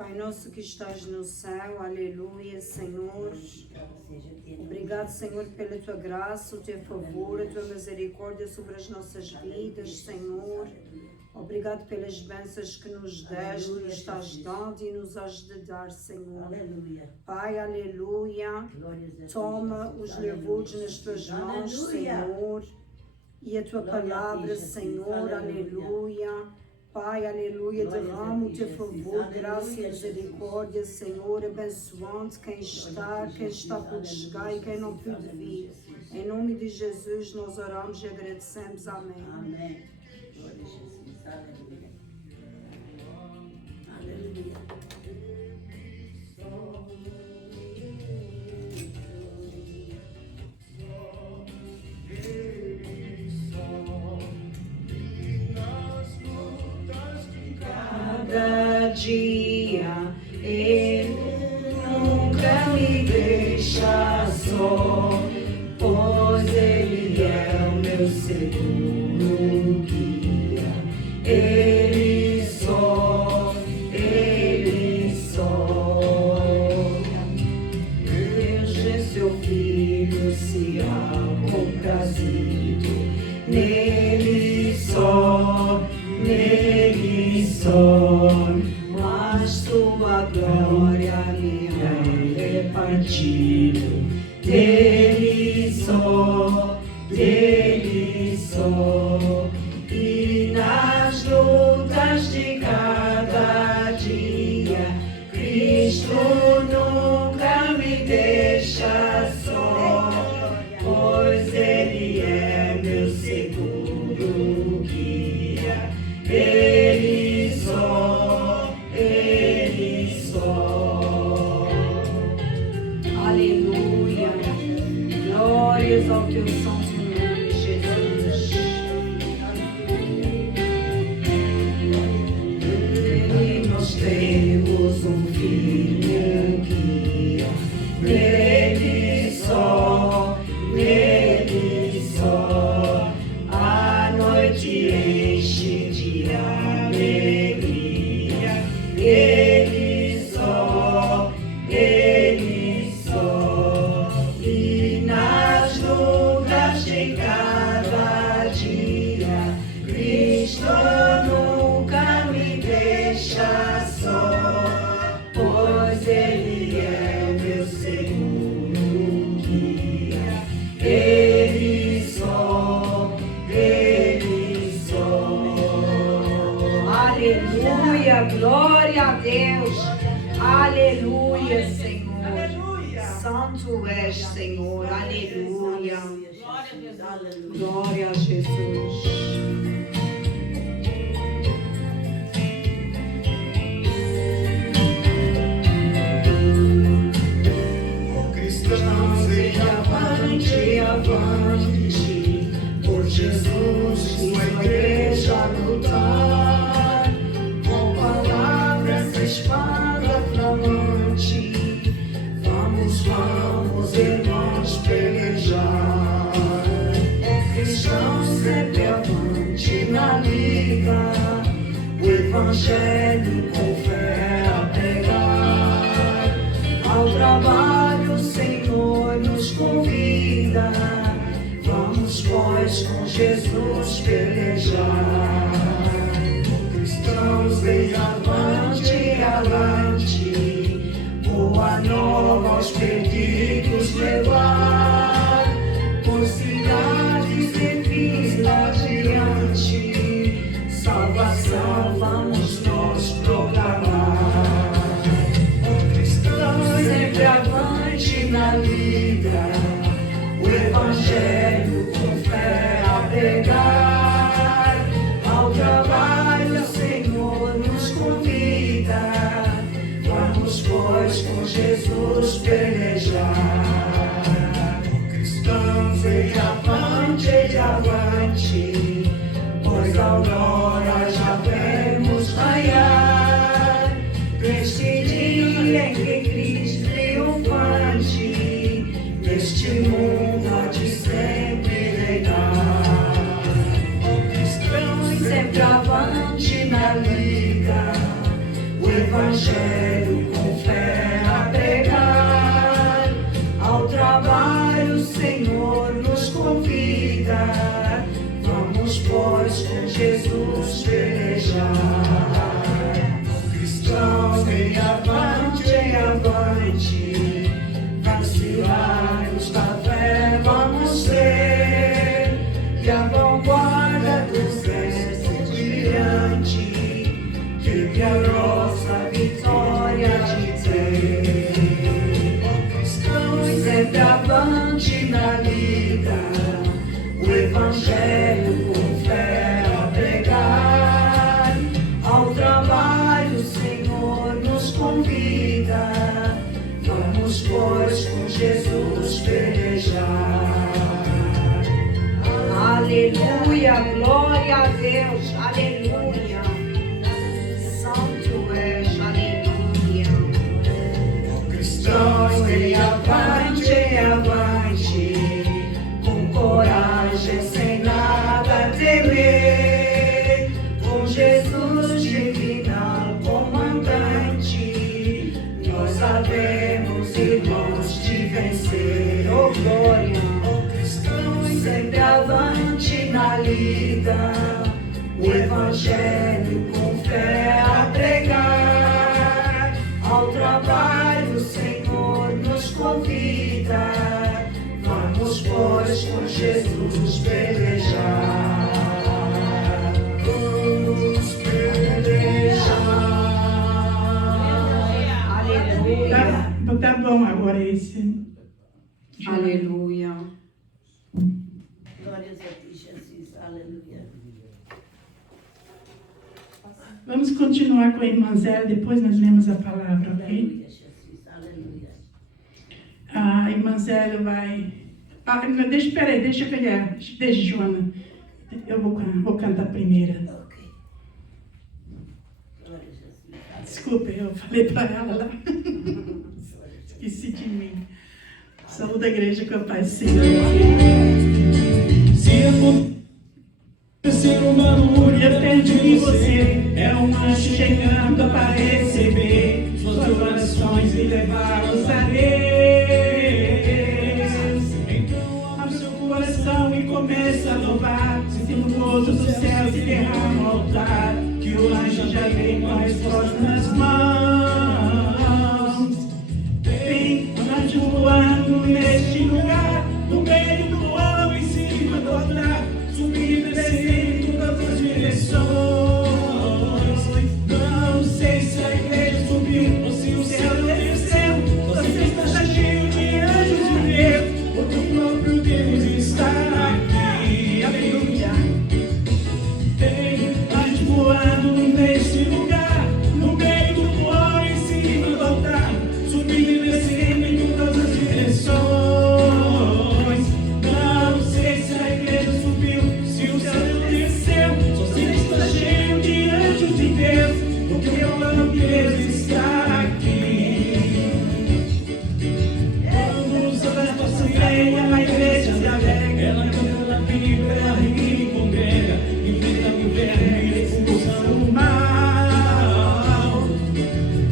Pai nosso que estás no céu, aleluia, Senhor. Obrigado, Senhor, pela tua graça, o teu favor, a tua misericórdia sobre as nossas vidas, Senhor. Obrigado pelas bênçãos que nos deste, nos estás dando e nos has de dar, Senhor. Aleluia. Pai, aleluia. Toma os levudos nas tuas mãos, Senhor. E a tua palavra, Senhor, aleluia. Pai, aleluia, derrama o teu favor, graça e misericórdia, Senhor, abençoando quem está por chegar e quem não pôde vir. Em nome de Jesus, nós oramos e agradecemos. Amém. Amém. Glória a Jesus. Aleluia. Aleluia. Cada dia Ele nunca me deixa só, pois Ele é o meu seguro guia. Ele só. Deus é seu filho, se há comprazido nele só. Mas tua glória me é repartido dele só. E nas lutas de cada dia, Cristo nunca me deixa só, pois Ele é meu seguro guia. Ele só. Aleluia. Glórias ao teu santo nome, Jesus. Nele nós temos um filho guia. Nele só. A noite enche de alegria. Ele só. E nas lutas de cada dia, Cristo nunca me deixa só, pois Ele é meu seguro guia. Ele só. Aleluia, glória a Deus. Aleluia, Senhor. Santo és, Senhor. Aleluia. Glória a Jesus. Cristãos, avante, por Jesus, sua igreja lutar, com palavras, espada flamante, vamos, irmãos, pelejar. Cristãos, sempre avante na liga, o evangelho com fé a pregar, ao trabalho o Senhor nos convida, vamos, pois, com Jesus pelejar. Cristãos, vem avante, boa nova aos perdidos levar, por cidades e vila adiante, salvação vamos nós proclamar. Cristãos, sempre avante na lida, o evangelho com fé a pregar, ao trabalho o Senhor nos convida, vamos, pois, com Jesus pelejar. Cristãos, avante, pois a aurora já vemos raiar, neste dia em que Cristo triunfante, neste mundo há de sempre reinar. Cristãos, sempre avante na liga, o Evangelho com fé a pregar. Ao trabalho o Senhor nos convida. Vamos, pois, com Jesus pelejar. Cristãos, em avante, vacilários da fé vamos ser, e a vanguarda do exército brilhante, que a nossa vitória de ter. Cristãos, sempre avante na lida, o Evangelho com fé a pregar. Ao trabalho o Senhor nos convida. Vamos, pois, com Jesus pelejar. Aleluia, glória a Deus, aleluia. Santo és, aleluia. Cristãos, em avante, com coragem, sem nada temer, com Jesus divinal comandante, nós sabemos, irmãos, de vencer. Oh glória, cristãos, sempre avante na lida, o Evangelho com fé a pregar. Ao trabalho o Senhor nos convida. Vamos, pois, com Jesus pelejar. Vamos pelejar. Aleluia. Tá bom agora esse. Aleluia. Glórias a ti, Jesus. Aleluia. Vamos continuar com a irmã Zélia, depois nós lemos a palavra, ok? Aleluia, Jesus. Aleluia. A irmã Zélia vai... deixa eu pegar. Deixa, Joana. Eu vou cantar primeiro. Ok. Glória a Jesus. Desculpa, eu falei para ela lá. Esqueci de mim. Saúde da igreja com a paz, Senhor. Se eu ser humano, Eu perdi de você. É um anjo chegando para receber suas orações e levá-los a Deus. Então abre seu coração e começa a louvar. Se no gozo do céu se derrama o altar, que o anjo já vem com a resposta nas mãos. Tem um anjo voando neste lugar, no meio do ano, em cima do altar, subindo e descendo em todas as direções. Não sei se a igreja subiu ou se o céu desceu. Você está cheio de anjos de Deus, porque o próprio Deus está aqui. Aleluia. Tem anjo voando neste lugar, no meio do povo, em cima do altar, subindo e descendo em todas as direções. Não sei se a igreja subiu, se o céu desceu, só sei que está cheio de anjos de Deus, porque o próprio Deus está aqui. Quando a nossa ceia, a igreja se alegra, ela canta na Bíblia, ela ri e congrega, enfrenta o inverno e expulsa o mal.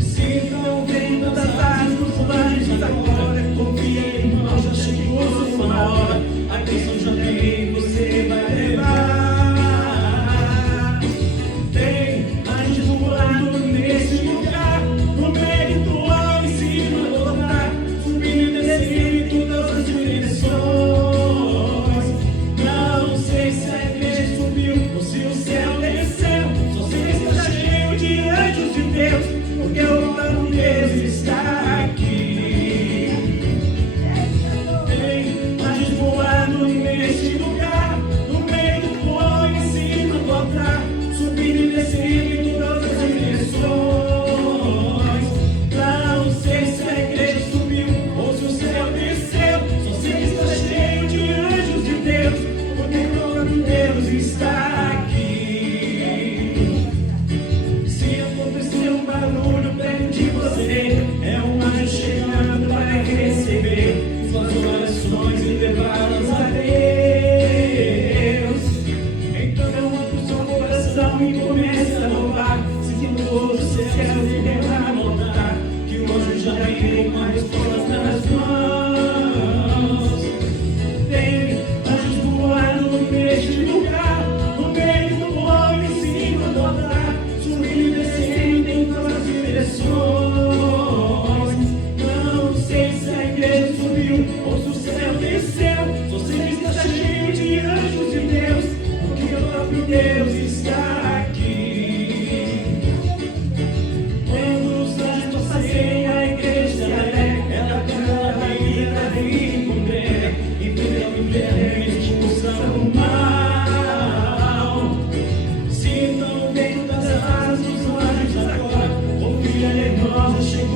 Se não vem das áreas dos anjos agora, confia, irmão, já chegou sua hora, a bênção já vem, você vai levar. Tem anjos voando nesse lugar,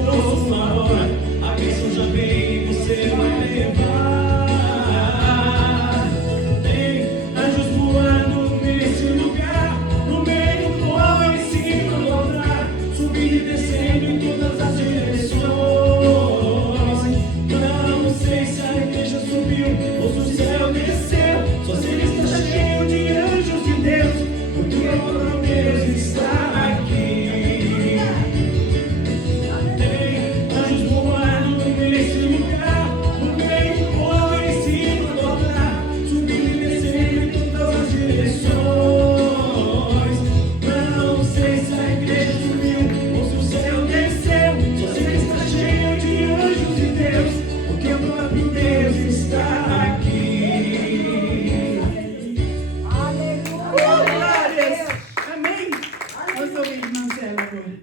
esforço na hora, a bênção já vem e você vai levar. Tem anjos voando nesse lugar, no meio do pó em cima do altar, subindo e descendo em todas as direções. Não sei se a igreja subiu ou se o céu desceu, só sei que está cheio de anjos de Deus, porque o próprio Deus está aqui. Tem anjos voando nesse lugar, no meio do pó em cima do altar, subindo e descendo em todas as direções. Não sei se a igreja subiu ou se o céu desceu, só sei que está cheio de anjos de Deus, porque o próprio Deus está aqui. Aleluia. Amém. Vamos ouvir irmã Zélia agora.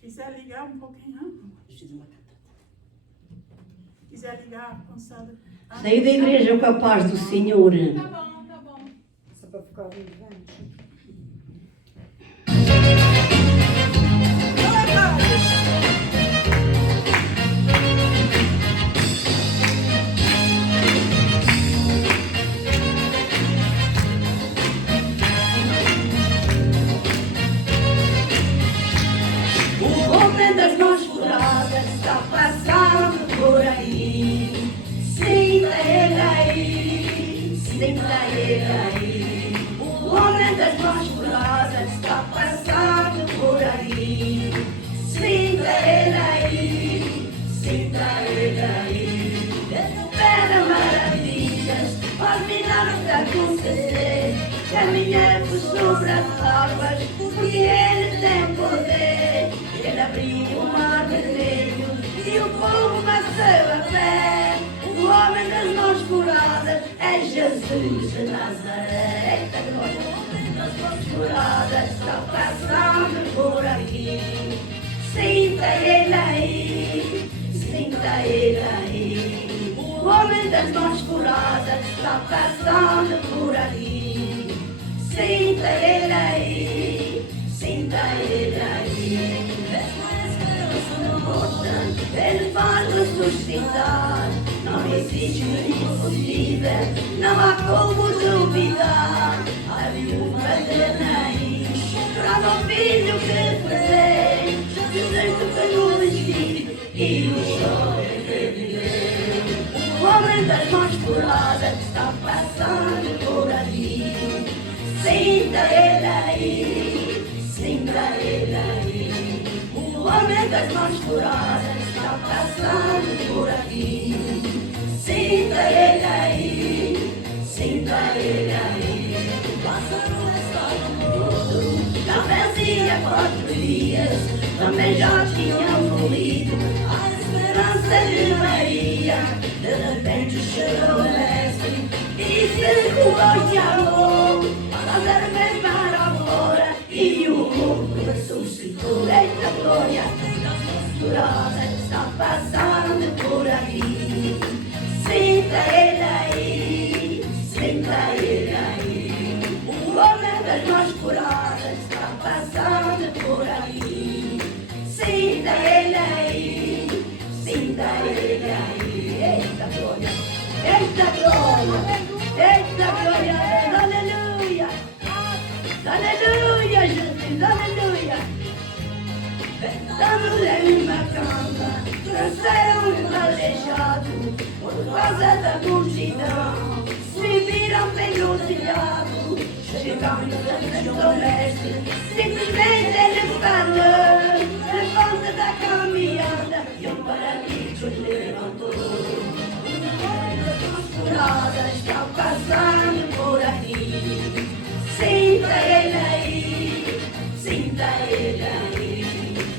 Quiser ligar um pouquinho, quiser ligar, cansada. Saí da igreja com a paz do Senhor. Tá bom. Só para ficar vivendo. O homem das mãos furadas está passando por aí. Sinta ele aí, sinta ele aí. O homem das mãos furadas está passando por aí. Sinta ele aí, sinta ele aí. Espera maravilhas, faz milagres acontecer. Caminhamos sobre as águas, porque ele tem poder. Ele abriu o mar vermelho e o povo nasceu a fé. O homem das mãos curadas é Jesus de Nazaré. Eita glória! O homem das mãos curadas está passando por aqui. Sinta ele aí, sinta ele aí. O homem das mãos curadas está passando por aqui. Sinta ele aí, sinta ele aí. Ele vai nos sustentar. Não existe o impossível, não há como duvidar. A viúva de Naim trava o filho que foi, dizendo que no espírito e o choro reviveu. O homem das mãos curadas está passando por ali. Sinta ele aí, sinta ele aí. O homem das mãos curadas está passando por aqui. Sinta ele aí, sinta ele aí. Passando esta mundo, já fazia 4 dias, também já tinha morrido. A esperança de Maria, de repente chegou o mestre e circulou de amor. Lázaro veio para fora e o morto ressuscitou. Eita glória! Curada está passando por aqui. Sinta ele aí, sinta ele aí. O homem das mãos curadas está passando por aqui. Sinta ele aí, sinta ele aí. Eita glória! Eita glória! Eita glória! Aleluia! Aleluia, Jesus! Aleluia! Da mulher uma cama, trouxeram um aleijado, por causa da multidão, se viram pelo telhado, chegando diante do mestre, simplesmente ele falou, levanta da caminhada, e o paralítico levantou. As curadas estão passando por aqui, sinta ele aí, sinta ele aí.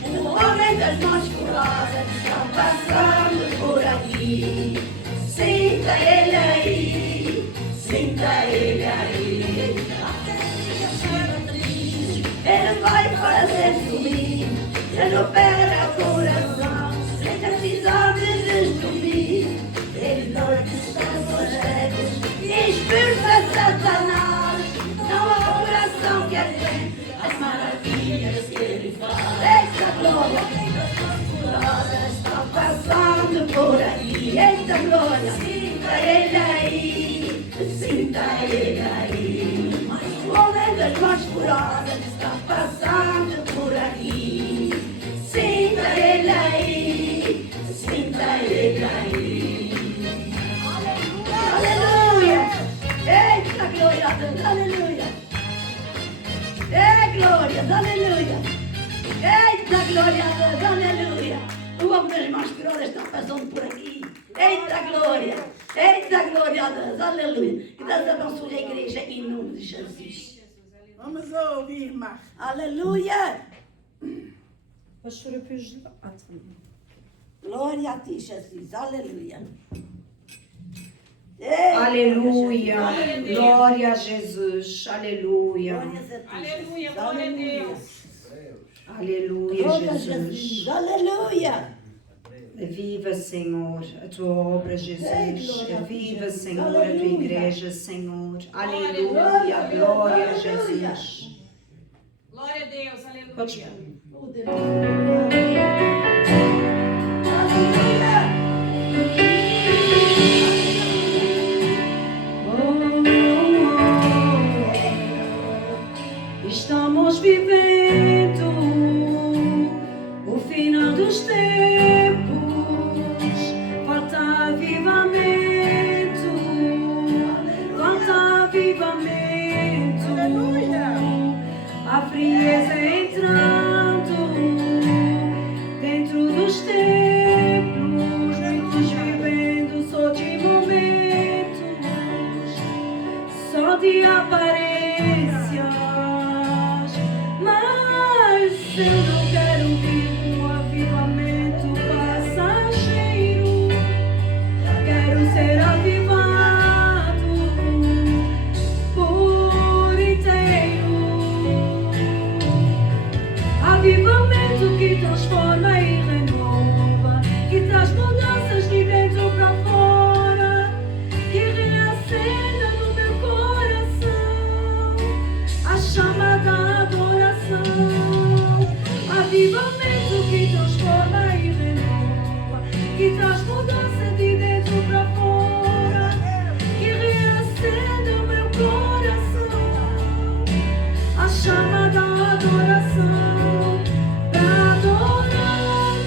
O homem das mãos curadas está passando por aqui. Sinta ele aí, sinta ele aí. as maravilhas que Ele faz. Eita glória, está passando por aí. Eita glória, sinta Ele aí, sinta Ele aí. O homem das mãos curadas está passando por aí. Sinta Ele aí, sinta Ele aí. Aleluia! Eita glória a Deus, aleluia! Ei, glória, aleluia! Eita glória a Deus, aleluia! O homem das mãos curadas está passando por aqui. Eita glória! Eita glória a Deus, aleluia! Que Deus abençoe a igreja em nome de Jesus. Vamos ouvir, irmã. Aleluia! Pastora, depois... Glória a ti, Jesus, aleluia! Ei, Aleluia. Glória a Jesus. Aleluia. glórias a ti, Aleluia, Jesus, glória a Deus. Aleluia, Glória a Jesus. Jesus, aleluia! Viva, Senhor, a tua obra, Jesus. Viva, Senhor, a tua igreja, Senhor. Aleluia. Glória a Jesus. Glória a Deus, Podes aleluia. Estamos vivendo o final dos tempos, falta avivamento, a frieza entrando dentro dos templos, muitos vivendo só de momentos, só de aparências, mas eu não quero vir um avivamento passageiro, quero ser avivado por inteiro, avivamento que transforma e renova, que traz mudanças de dentro para fora, que reacenda no meu coração a chama da adoração. Avivamento que transforma e renova, que traz mudança de dentro para fora, que reacenda o meu coração a chama da adoração. Para adorar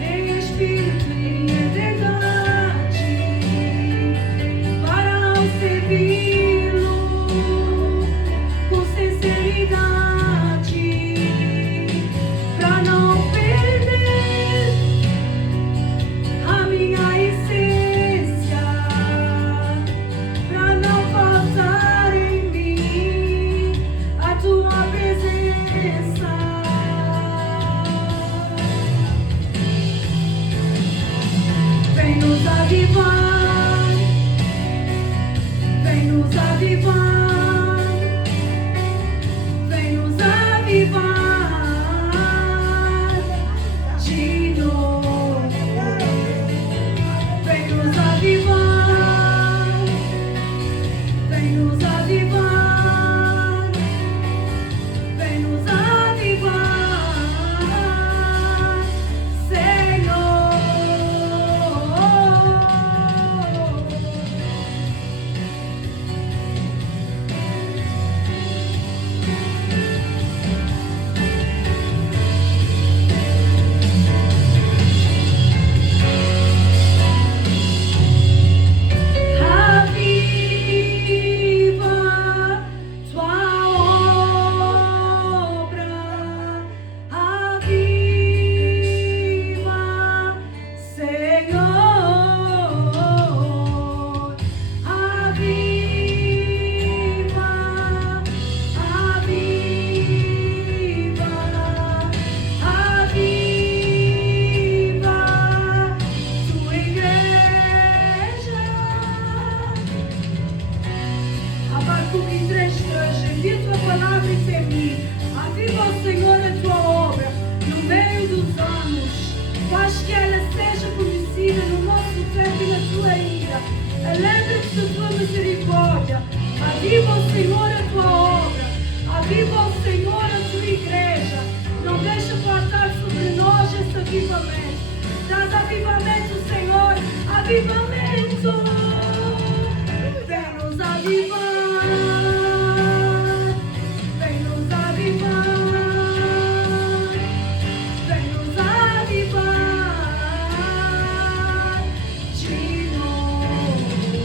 em espírito e em verdade, para o servi-lo com sinceridade, para não perder a minha essência, para não faltar em mim a tua presença. Vem nos avivar, vem nos avivar, vem nos avivar de novo. Vem nos avivar, vem nos avivar, vem nos avivar, Senhor. Aviva tua obra, aviva, Senhor, aviva, aviva, aviva tua igreja. Abacuque 3:3, envia tua palavra e termine. Aviva, ó Senhor, a tua obra no meio dos anos. Faz que ela seja conhecida no nosso tempo e na tua ira. Lembra-te da tua misericórdia. Aviva, ó Senhor, a tua obra. Aviva, ó avivamento. Vem nos avivar. Vem nos avivar. Vem nos avivar de novo.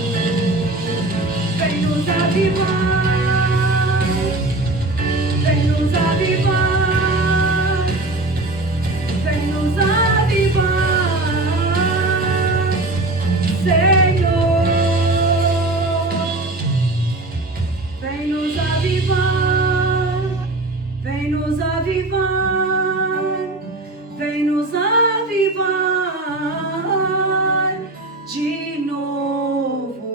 Vem nos avivar. Vem nos avivar. Vem nos avivar, Senhor. Vem nos avivar. Vem nos avivar. Vem nos avivar de novo.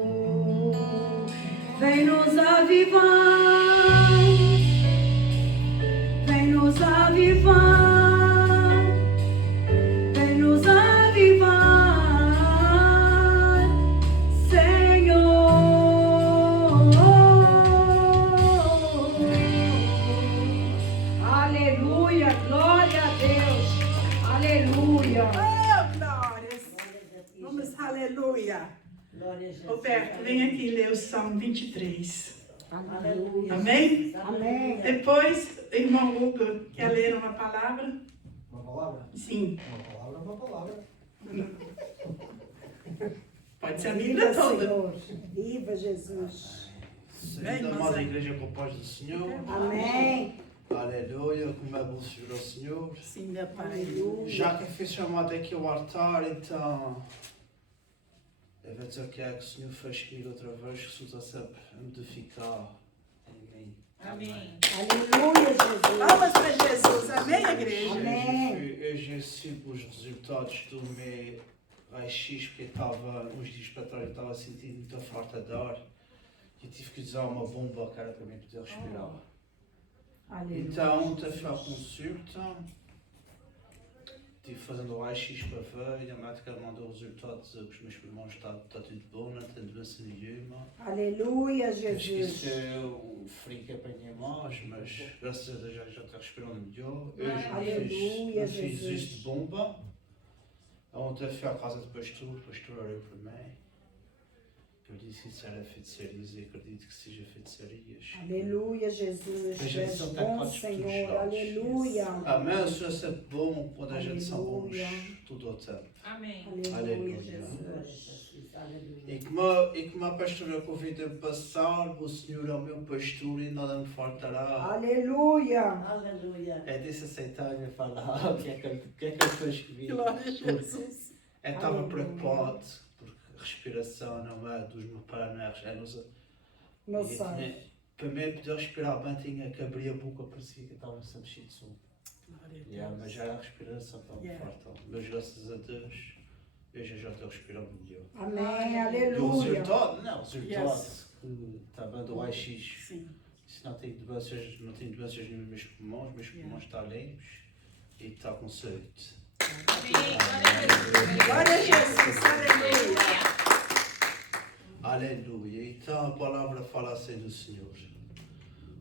Vem nos avivar. Vem nos avivar. Vem nos avivar, Senhor. Aleluia, glória a Deus. Aleluia. Oh, glórias. Vamos, aleluia. Roberto, vem aqui ler o Salmo 23. Aleluia. Amém? Amém. Depois, irmão Hugo, quer ler uma palavra? Uma palavra? Sim. Uma palavra é uma palavra. Pode ser a Viva, Bíblia toda. Senhor. Viva Jesus. Saúde, amada Igreja, com a paz do Senhor. Amém. Aleluia, como é bom servir ao Senhor. Sim, meu Pai. Aleluia. Já que fez chamado aqui ao altar, então eu vou dizer o que é que o Senhor fez comigo outra vez, que se está sempre a me edificar em mim. Amém. Aleluia, Jesus. Palmas para Jesus. Amém, igreja? Amém. Eu já sigo os resultados do meu raio-x, porque estava, uns dias para trás, eu estava sentindo muita falta de ar e tive que usar uma bomba que era para mim poder respirar. Aleluia. Então, teve a consulta, estive fazendo o raio-x para ver, e a médica mandou o resultado dizer que os meus pulmões está tudo bom, não tenho doença nenhuma. Aleluia, Acho que Jesus. isso é um frio que apanhei mais, mas graças a Deus já estou respirando melhor. Hoje Aleluia, não fiz Jesus. isso de bomba. Ontem fui à casa do pastor, o pastor orou por mim. Eu disse que isso era feitiçarias e acredito que seja feitiçarias. Aleluia, Jesus. Tu A gente és só tem bom, quatro Senhor. estudos Aleluia. Amém, o Senhor é sempre bom quando a gente são bons Aleluia. tudo ao tempo. Amém. Aleluia, Aleluia. Jesus. E como a pastora convida-me para passar, o Senhor é o meu pastor e nada me faltará. Aleluia. Aleluia. É desse aceitar-me falar o que é que ele fez comigo. Glória a Jesus. Eu estava Aleluia. preocupado, porque a respiração não é dos meus paranervos, é nos... Não e sei. para mim poder respirar bem, tinha que abrir a boca, parecia que eu estava sempre cheio de som. Glória a Yeah, mas Deus. já a respiração estava Yeah. forte. Mas graças a Deus, eu já estou respirando melhor. Amém. E o Aleluia. resultado, não, o resultado Yes. que está bem do AX, Sim. se não tenho doenças nos meus pulmões estão limpos e está com saúde. Amém. Glória a Jesus. Aleluia. Aleluia. Então a palavra fala assim do Senhor.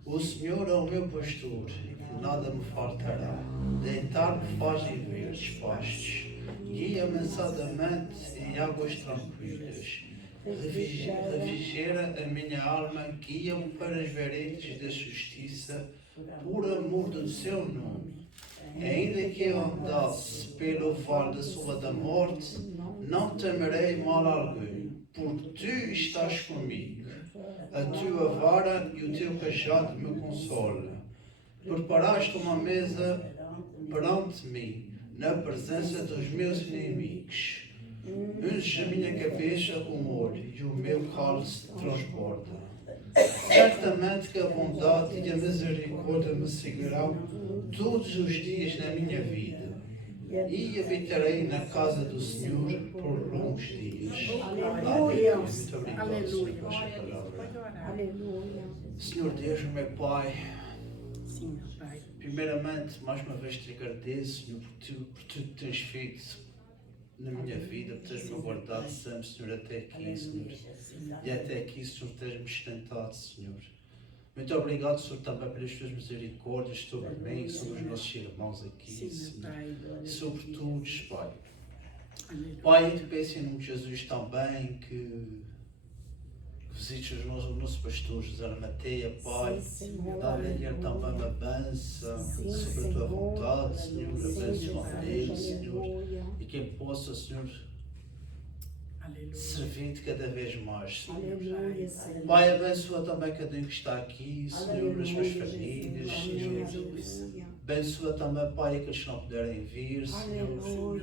O Senhor é o meu pastor, e nada me faltará. Deitar-me faz em verdes pastos. Guia-me asadamente em águas tranquilas. Refrigera a minha alma, guia-me para as veredas da justiça, por amor do seu nome. Ainda que eu andasse pelo vale da sombra da morte, não temerei mal algum, porque tu estás comigo. A tua vara e o teu cajado me consolam. Preparaste uma mesa perante mim, na presença dos meus inimigos. Unges a minha cabeça com óleo e o meu cálice transborda. Certamente que a bondade e a misericórdia me seguirão todos os dias na minha vida. E habitarei na casa do Senhor por longos dias. Aleluia. Muito obrigado, Aleluia. Senhor, por esta palavra. Pode orar. Aleluia. Senhor Deus, meu Pai, Sim, meu Pai. primeiramente, mais uma vez te agradeço, Senhor, por tudo que tens feito na minha vida, por teres-me guardado sempre, Senhor, até aqui, Senhor. E até aqui, Senhor, tens-me sustentado, Senhor. Muito obrigado, Senhor, também pelas tuas misericórdias sobre mim e sobre os nossos irmãos aqui, Sim, meu Senhor. Pai. Sobre todos, Pai. Pai, eu te peço em nome de Jesus também que visites os nossos pastores, José Mateia, Pai. Dá-lhe também uma bênção sobre a tua vontade, Senhor, abençoa ele, Senhor, e que ele possa, Senhor, servir-te cada vez mais, Senhor. Pai, abençoa também cada um que está aqui, Senhor, as suas famílias, Senhor. Abençoa também, Pai, aqueles que não puderem vir, Senhor.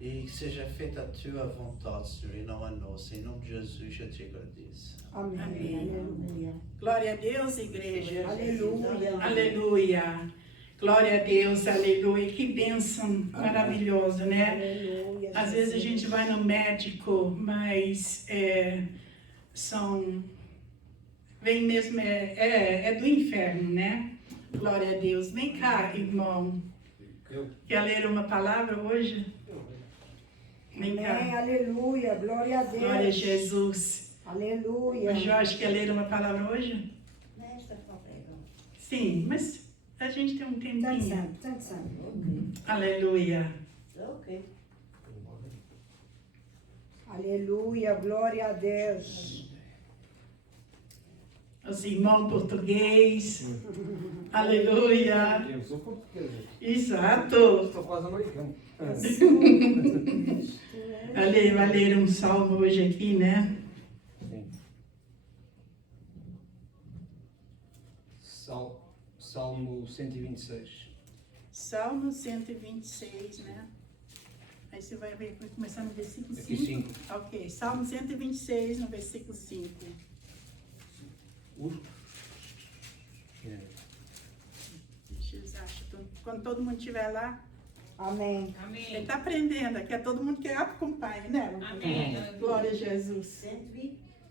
E que seja feita a tua vontade, Senhor, e não a nossa. Em nome de Jesus, eu te agradeço. Amém. Aleluia. Glória a Deus, igreja. Aleluia. Aleluia. Glória a Deus, aleluia. Que bênção maravilhosa, né? Aleluia. Às vezes a gente vai no médico, mas vem mesmo, é do inferno, né? Glória a Deus. Vem cá, irmão. Quer ler uma palavra hoje? Vem Amém, cá. aleluia, glória a Deus. Glória a Jesus. Aleluia. O Jorge quer ler uma palavra hoje? Sim, mas a gente tem um tempinho. Tem sempre. Aleluia. Aleluia, glória a Deus. Os irmãos português. Aleluia. Eu sou português. Exato. Estou quase americano. Vai ler um salmo hoje aqui, né? Sim. Salmo 126. Salmo 126, né? Aí você vai começar no versículo 5. Aqui 5. Ok, Salmo 126, no versículo 5. Jesus acha. Quando todo mundo estiver lá, Amém. ele Amém. está aprendendo, aqui é todo mundo que acompanha, né? Amém. Glória a Jesus.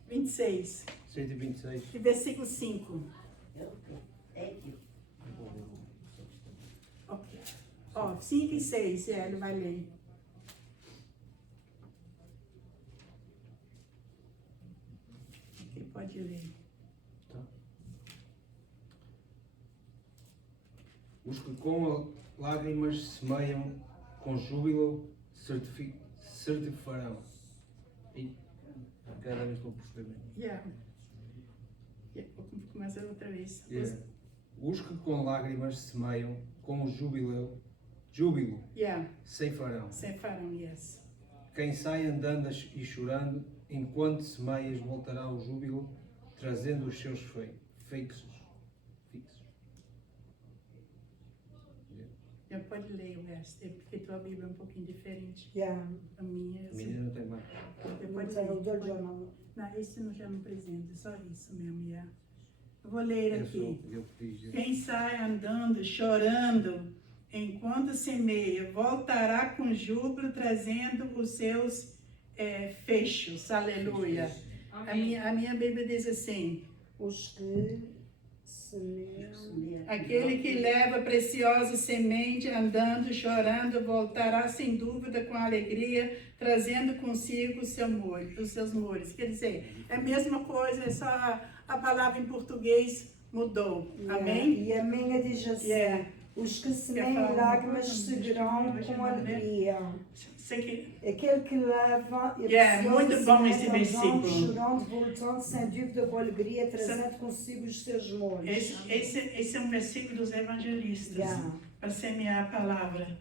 26, 126. e versículo 5. Ok. Ó, 5 e 6, ele vai ler. Ok, pode ler. Os que com lágrimas semeiam, com júbilo certificarão. E cada vez estou a perceber. Yeah. Vou começar outra vez. Os que com lágrimas semeiam, com júbilo Yeah, ceifarão. Sefaram, yes. Quem sai andando e chorando, enquanto semeias, voltará o júbilo, trazendo os seus feixes. Já pode ler o resto, porque tua Bíblia é um pouquinho diferente. Yeah. A minha, A minha não tem mais. Você Não pode sei, ler. o do Pode. jornal. Não, esse não já não presente, só isso mesmo, yeah. Eu vou ler É aqui. só eu que diz. Quem sai andando, chorando, enquanto semeia, voltará com júbilo, trazendo os seus fechos. Aleluia. Amém. A minha Bíblia diz assim: Os que semeiam. aquele que leva preciosa semente, andando, chorando, voltará sem dúvida com alegria, trazendo consigo os seus molhos. Quer dizer, é a mesma coisa, é só a palavra em português mudou. Amém? E a minha diz assim: Yeah. os que Quer semeiam falar alguma lágrimas coisa? seguirão Deixa eu com ver. alegria. Sei que Aquele que leva e Yeah, muito bom esse andando, versículo. chorando, voltando, sem dúvida com alegria, trazendo consigo os seus molhos. esse é um versículo dos evangelistas, Yeah. para semear a palavra.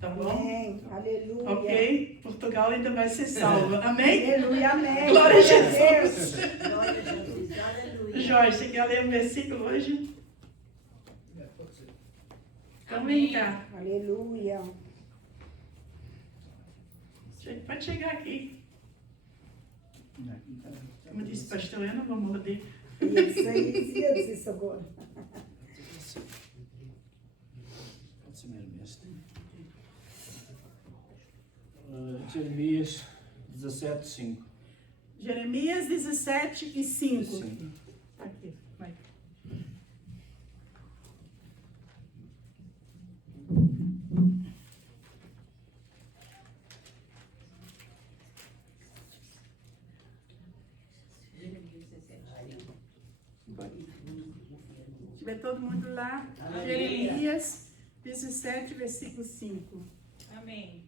Tá bom? Amém. Aleluia. Ok? Portugal ainda vai ser salvo. Amém? Aleluia, amém. Glória a Jesus. Jesus. Jorge, você quer ler um versículo hoje? Então vem cá. Aleluia. Pode chegar aqui. Como disse o pastor, eu não vou morder. Ia dizer isso agora. Pode ser mesmo este. Jeremias 17, 5. Jeremias 17 e 5. Sim. Aqui, vai. Se tiver todo mundo lá, Jeremias 17, versículo 5. Amém.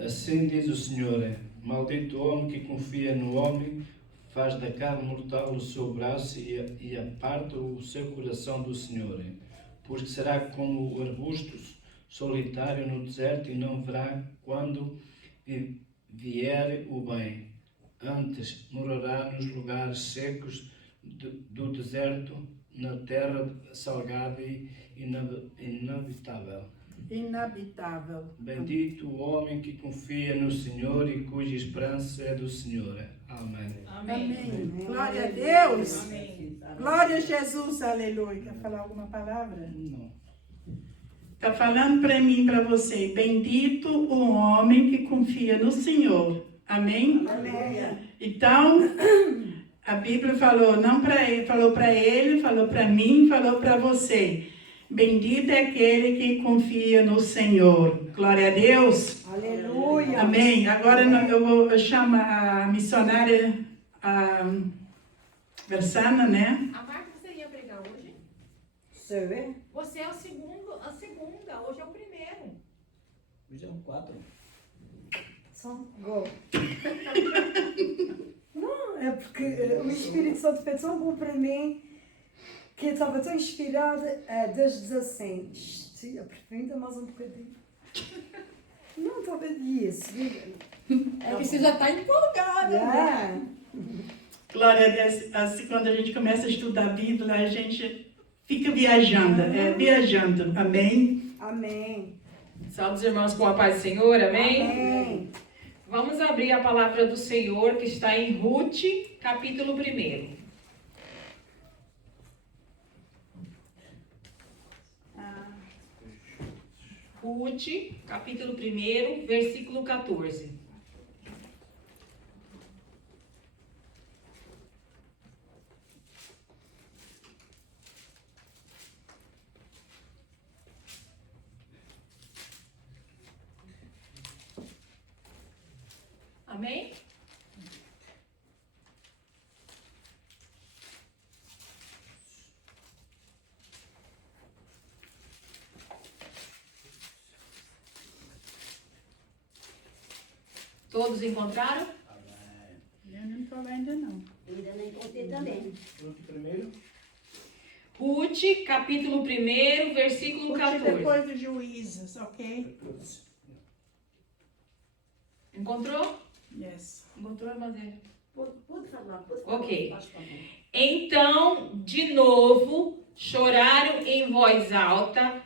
Assim diz o Senhor: maldito o homem que confia no homem, faz da carne mortal o seu braço e aparta o seu coração do Senhor. Porque será como o arbusto solitário no deserto e não verá quando vier o bem. Antes morará nos lugares secos do deserto, na terra salgada e inabitável. Inabitável. Bendito o homem que confia no Senhor e cuja esperança é do Senhor. Amém. Amém. Glória a Deus. Amém. Glória a Jesus, aleluia. Quer falar alguma palavra? Não. Está falando para mim, para você. Bendito o homem que confia no Senhor. Amém? Amém. Então, a Bíblia falou, não para ele, falou para mim, falou para você. Bendito é aquele que confia no Senhor. Glória a Deus. Aleluia. Amém. Agora eu vou chamar a missionária Versana, né? A Marta, você ia pregar hoje? Sim. Você é a segunda, hoje é o primeiro. Hoje é um 4. Só go. Não, é porque o Espírito Santo foi tão bom para mim que eu estava tão inspirada desde assim. Aprofunda mais um bocadinho. Não, estava isso. É que você já está empolgada. É. Glória a Deus. Assim, quando a gente começa a estudar a Bíblia, a gente fica viajando. Viajando. Amém? Amém. Salve os irmãos com a paz do Senhor, amém? Amém. Vamos abrir a palavra do Senhor que está em Ruth, capítulo 1. Ruth, capítulo 1, versículo 14. Amém? Todos encontraram? Eu não estou ainda não. Ainda não encontrei também. Primeiro. Ruth, capítulo 1, versículo 14. Depois dos juízes, ok? Encontrou? Yes. Encontrou, Emanuel? Pode falar, pode falar. Ok. Faz favor. Então, de novo, choraram em voz alta.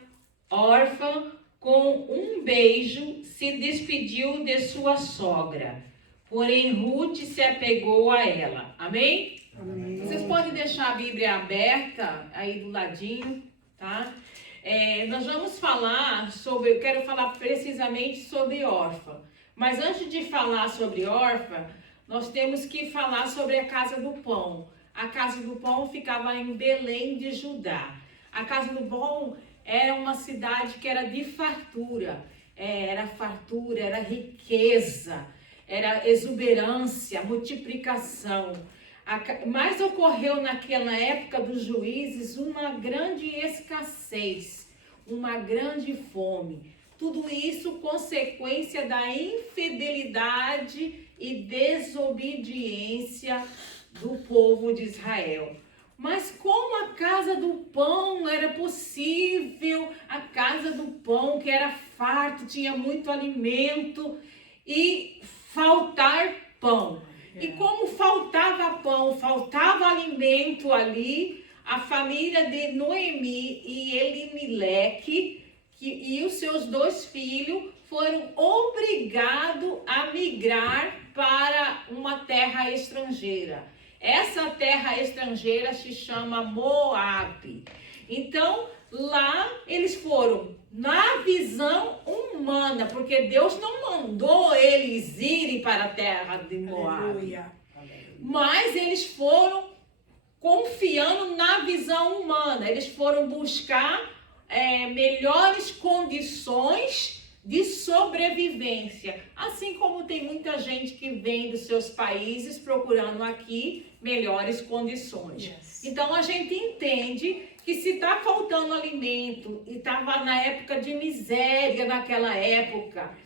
Órfã, com um beijo, se despediu de sua sogra. Porém, Ruth se apegou a ela. Amém? Amém. Vocês podem deixar a Bíblia aberta aí do ladinho, tá? Nós vamos falar sobre, eu quero falar precisamente sobre órfã. Mas antes de falar sobre órfã, nós temos que falar sobre a Casa do Pão. A Casa do Pão ficava em Belém de Judá. A Casa do Pão era uma cidade que era de fartura. Era fartura, era riqueza, era exuberância, multiplicação. Mas ocorreu naquela época dos juízes uma grande escassez, uma grande fome. Tudo isso consequência da infidelidade e desobediência do povo de Israel. Mas como a Casa do Pão era possível, a Casa do Pão que era farto, tinha muito alimento e faltar pão. E como faltava pão, faltava alimento ali, a família de Noemi e Elimeleque e os seus 2 filhos foram obrigados a migrar para uma terra estrangeira. Essa terra estrangeira se chama Moabe. Então, lá eles foram na visão humana, porque Deus não mandou eles irem para a terra de Moabe. Aleluia. Mas eles foram confiando na visão humana. Eles foram buscar melhores condições de sobrevivência. Assim como tem muita gente que vem dos seus países procurando aqui melhores condições. Yes. Então a gente entende que se está faltando alimento e estava na época de miséria naquela época,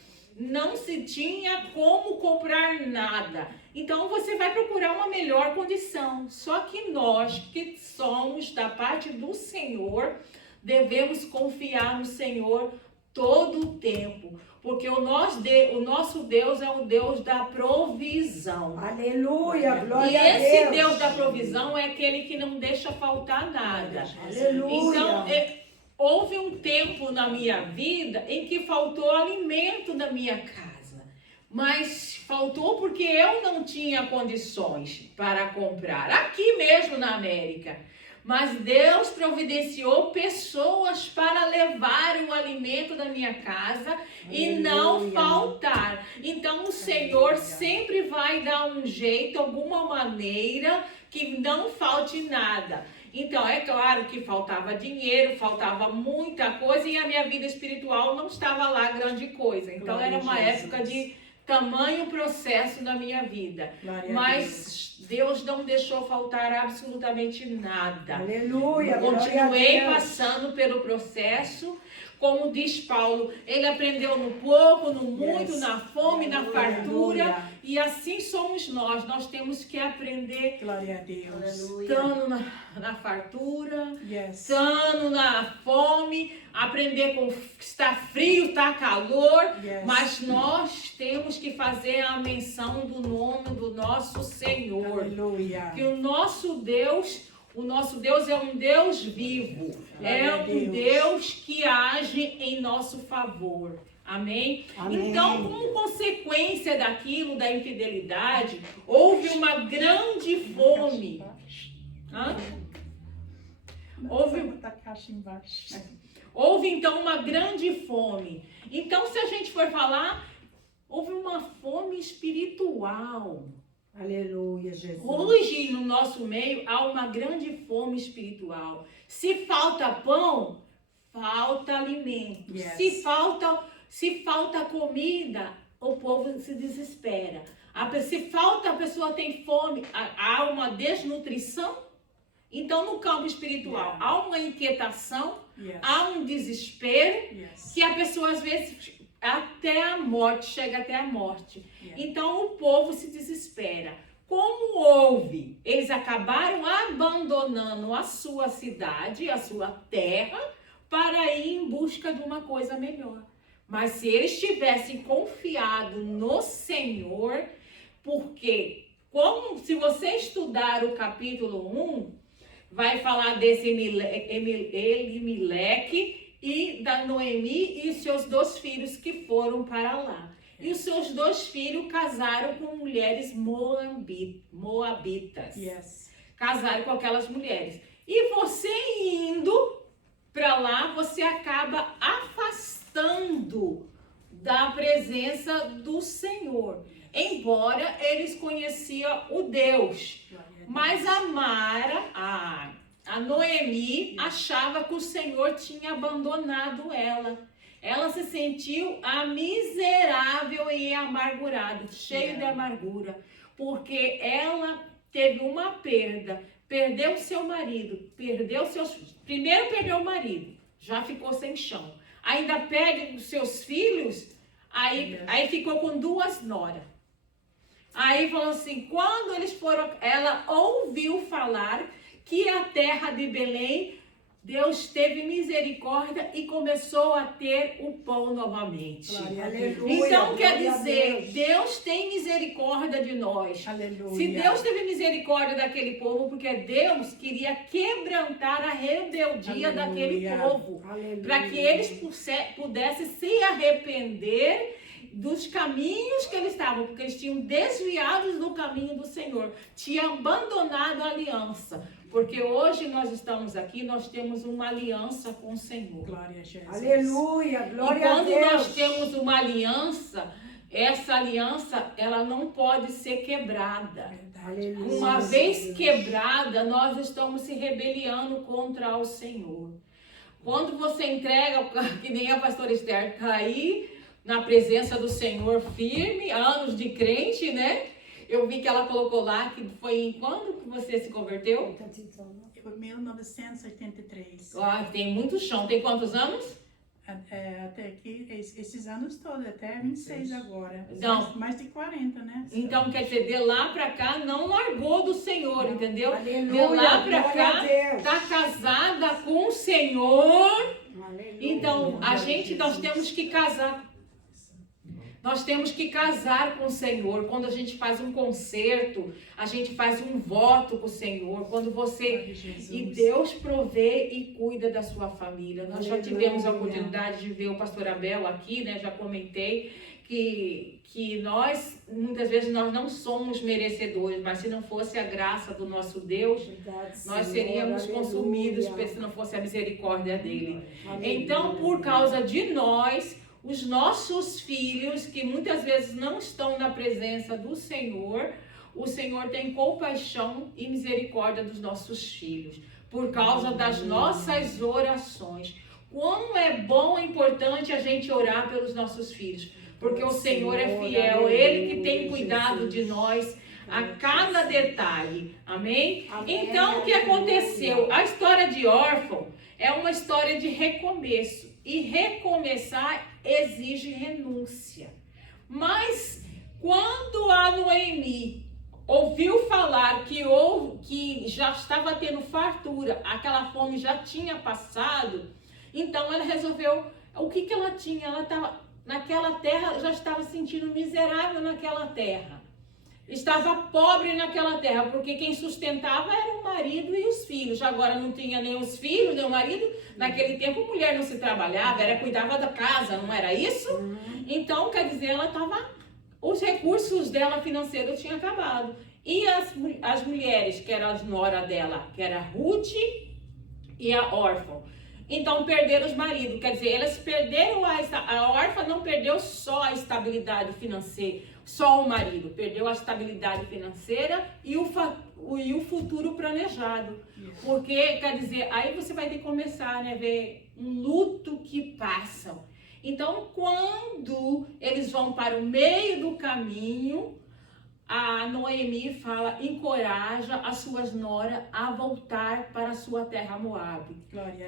não se tinha como comprar nada. Então você vai procurar uma melhor condição. Só que nós que somos da parte do Senhor, devemos confiar no Senhor todo o tempo. Porque o nosso Deus é o Deus da provisão. Aleluia, E glória a esse Deus. Deus da provisão é aquele que não deixa faltar nada. Aleluia. Então, houve um tempo na minha vida em que faltou alimento na minha casa. Mas faltou porque eu não tinha condições para comprar. Aqui mesmo na América. Mas Deus providenciou pessoas para levar o alimento da minha casa e não faltar. Então o Senhor sempre vai dar um jeito, alguma maneira que não falte nada. Então é claro que faltava dinheiro, faltava muita coisa e a minha vida espiritual não estava lá grande coisa. Então era uma época de tamanho processo na minha vida. Mas Deus não deixou faltar absolutamente nada. Aleluia, Continuei passando pelo processo. Como diz Paulo, ele aprendeu no pouco, no muito, na fome, na fartura. E assim somos nós. Nós temos que aprender Glória a Deus. estando na fartura, Yes. estando na fome, aprender com está frio, está calor, Yes. mas nós temos que fazer a menção do nome do nosso Senhor. Aleluia. Que o nosso Deus é um Deus vivo, é um Deus que age em nosso favor. Amém? Amém. Então, como consequência daquilo, da infidelidade, houve uma grande fome. Hã? Houve então uma grande fome. Então, se a gente for falar, houve uma fome espiritual. Aleluia, Jesus. Hoje, no nosso meio, há uma grande fome espiritual. Se falta pão, falta alimento. Yes. Se falta comida, o povo se desespera. Se falta, a pessoa tem fome, há uma desnutrição. Então, no campo espiritual, há uma inquietação, há um desespero, que a pessoa, às vezes, até a morte, chega até a morte. Então, o povo se desespera. Como houve? Eles acabaram abandonando a sua cidade, a sua terra, para ir em busca de uma coisa melhor. Mas se eles tivessem confiado no Senhor, porque, se você estudar o capítulo 1, vai falar desse Elimeleque e da Noemi e seus 2 filhos que foram para lá. E os seus 2 filhos casaram com mulheres moabitas. Casaram com aquelas mulheres. E você indo para lá, você acaba afastando da presença do Senhor. Embora eles conheciam o Deus. Mas a Mara, a Noemi, achava que o Senhor tinha abandonado ela. Ela se sentiu miserável e amargurada, cheia de amargura, porque ela teve uma perda, perdeu seu marido, primeiro perdeu o marido, já ficou sem chão, ainda perde os seus filhos, aí ficou com 2 noras. Aí falou assim, quando eles foram, ela ouviu falar que a terra de Belém, Deus teve misericórdia e começou a ter o pão novamente. Aleluia, Então quer glória a dizer, Deus tem misericórdia de nós. Aleluia. Se Deus teve misericórdia daquele povo, porque Deus queria quebrantar a rebeldia daquele povo, para que eles pudessem se arrepender dos caminhos que eles estavam, porque eles tinham desviados do caminho do Senhor, tinham abandonado a aliança. Porque hoje nós estamos aqui, nós temos uma aliança com o Senhor. Glória a Jesus. Aleluia, glória a Deus. E quando nós temos uma aliança, essa aliança, ela não pode ser quebrada. Aleluia. Uma vez quebrada, nós estamos se rebeliando contra o Senhor. Quando você entrega, que nem a pastora Esther, cair na presença do Senhor firme, anos de crente, né? Eu vi que ela colocou lá, que foi em quando que você se converteu? Foi 1983. Tem muito chão. Tem quantos anos? Até aqui, esses anos todos, até 26 agora. Não. Mais de 40, né? Então, quer dizer, de lá pra cá não largou do Senhor, entendeu? Aleluia, De lá pra glória cá a Deus. tá casada com o Senhor. Aleluia. Então, nós temos que casar. Nós temos que casar com o Senhor. Quando a gente faz um concerto, a gente faz um voto com o Senhor. Quando você... E Deus provê e cuida da sua família. Nós já tivemos a oportunidade de ver o pastor Abel aqui, né? Já comentei que nós, muitas vezes, nós não somos merecedores, mas se não fosse a graça do nosso Deus, nós seríamos consumidos se não fosse a misericórdia dele. Então, por causa de nós, os nossos filhos, que muitas vezes não estão na presença do Senhor, o Senhor tem compaixão e misericórdia dos nossos filhos, por causa das nossas orações. Quão é bom e importante a gente orar pelos nossos filhos, porque o Senhor é fiel, Ele que tem cuidado de nós a cada detalhe. Amém? Então, o que aconteceu? A história de órfão é uma história de recomeço. E recomeçar exige renúncia. Mas quando a Noemi ouviu falar que já estava tendo fartura, aquela fome já tinha passado, então ela resolveu, o que ela tinha? Ela estava naquela terra, já estava se sentindo miserável naquela terra. Estava pobre naquela terra, porque quem sustentava era o marido e os filhos. Agora não tinha nem os filhos, nem o marido. Naquele tempo a mulher não se trabalhava, cuidava da casa, não era isso? Então, quer dizer, ela estava... Os recursos dela financeiros tinham acabado. E as mulheres, que eram as nora dela, que era Ruth e a órfã. Então perderam os maridos, quer dizer, elas perderam a órfã não perdeu só a estabilidade financeira, só o marido, perdeu a estabilidade financeira e o futuro planejado. Porque, quer dizer, aí você vai ter que começar, né, ver um luto que passam. Então, quando eles vão para o meio do caminho, a Noemi fala, encoraja as suas noras a voltar para a sua terra Moabe.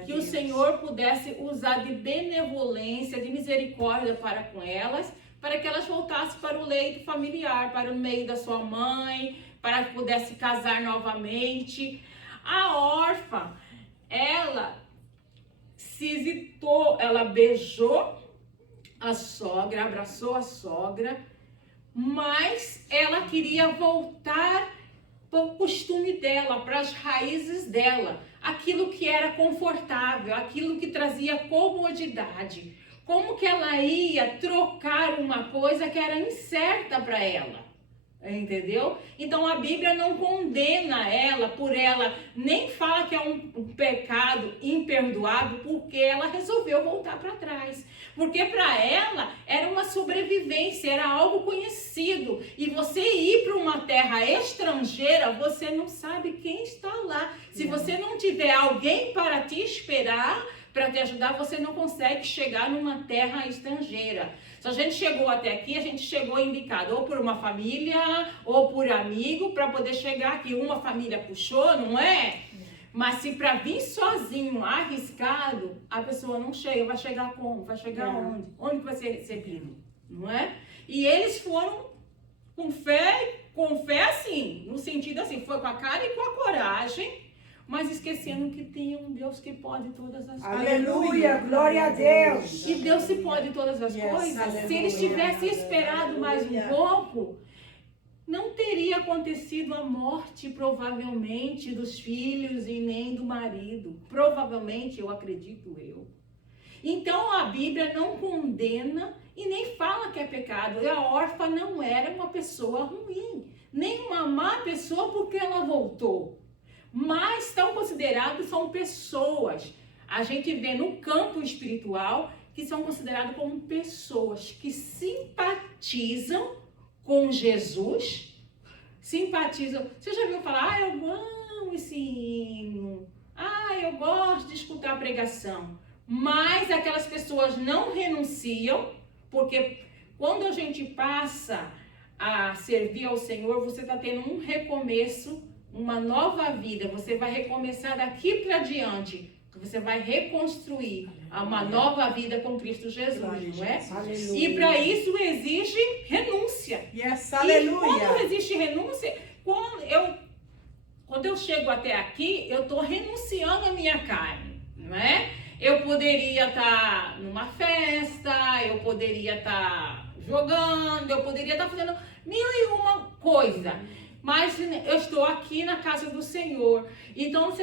Que o Senhor pudesse usar de benevolência, de misericórdia para com elas, para que elas voltassem para o leito familiar, para o meio da sua mãe, para que pudesse casar novamente. A órfã, ela se hesitou, ela beijou a sogra, abraçou a sogra, mas ela queria voltar para o costume dela, para as raízes dela, aquilo que era confortável, aquilo que trazia comodidade. Como que ela ia trocar uma coisa que era incerta para ela? Entendeu? Então a Bíblia não condena ela por ela, nem fala que é um pecado imperdoável, porque ela resolveu voltar para trás. Porque para ela era uma sobrevivência, era algo conhecido. E você ir para uma terra estrangeira, você não sabe quem está lá. Se você não tiver alguém para te esperar, para te ajudar, você não consegue chegar numa terra estrangeira. Se a gente chegou até aqui, a gente chegou indicado ou por uma família ou por amigo para poder chegar aqui. Uma família puxou, não é? Mas se para vir sozinho, arriscado, a pessoa não chega. Vai chegar como? Vai chegar onde? Onde que vai ser recebido? Não é? E eles foram com fé assim, no sentido assim, foi com a cara e com a coragem, mas esquecendo que tem um Deus que pode todas as coisas. Aleluia, glória a Deus. E Deus se pode todas as coisas. Aleluia. Se eles tivessem esperado mais um pouco, não teria acontecido a morte, provavelmente, dos filhos e nem do marido. Provavelmente, eu acredito eu. Então, a Bíblia não condena e nem fala que é pecado. A órfã não era uma pessoa ruim, nem uma má pessoa porque ela voltou. Mas são considerados, são pessoas. A gente vê no campo espiritual que são considerados como pessoas que simpatizam com Jesus, simpatizam. Você já viu falar, eu amo esse hino, eu gosto de escutar a pregação. Mas aquelas pessoas não renunciam, porque quando a gente passa a servir ao Senhor, você está tendo um recomeço, uma nova vida. Você vai recomeçar daqui para diante. Você vai reconstruir uma nova vida com Cristo Jesus, não é? Aleluia. E para isso exige renúncia. Yes, E aleluia. quando existe renúncia, quando eu chego até aqui, eu estou renunciando à minha carne, não é? Eu poderia estar numa festa, eu poderia estar jogando, eu poderia estar fazendo mil e uma coisa. Mas eu estou aqui na casa do Senhor. Então,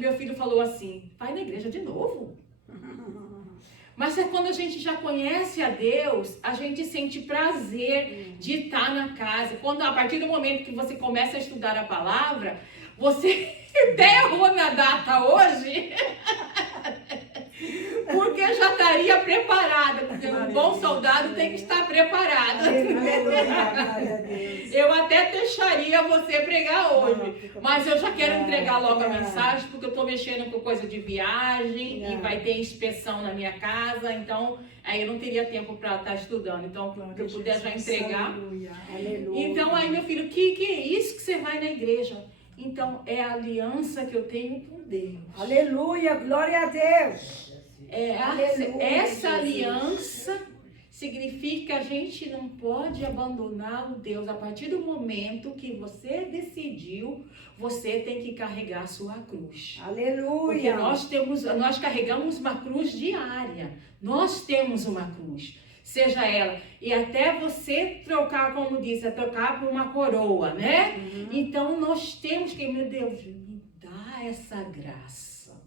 meu filho falou assim, vai na igreja de novo? Mas é quando a gente já conhece a Deus, a gente sente prazer de estar na casa. A partir do momento que você começa a estudar a palavra, você até errou na data hoje, porque já estaria preparada, porque um bom soldado tem que estar preparado. Eu até deixaria você pregar hoje, mas eu já quero entregar logo a mensagem, porque eu estou mexendo com coisa de viagem e vai ter inspeção na minha casa, então aí eu não teria tempo para estar estudando. Então, se eu puder já entregar. Então, aí meu filho, que é isso que você vai na igreja? Então, é a aliança que eu tenho com Deus. Aleluia, glória a Deus. Essa aliança significa que a gente não pode abandonar o Deus. A partir do momento que você decidiu, você tem que carregar a sua cruz. Porque Aleluia. nós carregamos uma cruz diária. Nós temos uma cruz. Seja ela, e até você trocar, como disse, trocar por uma coroa, né? Então nós temos que, meu Deus, me dá essa graça.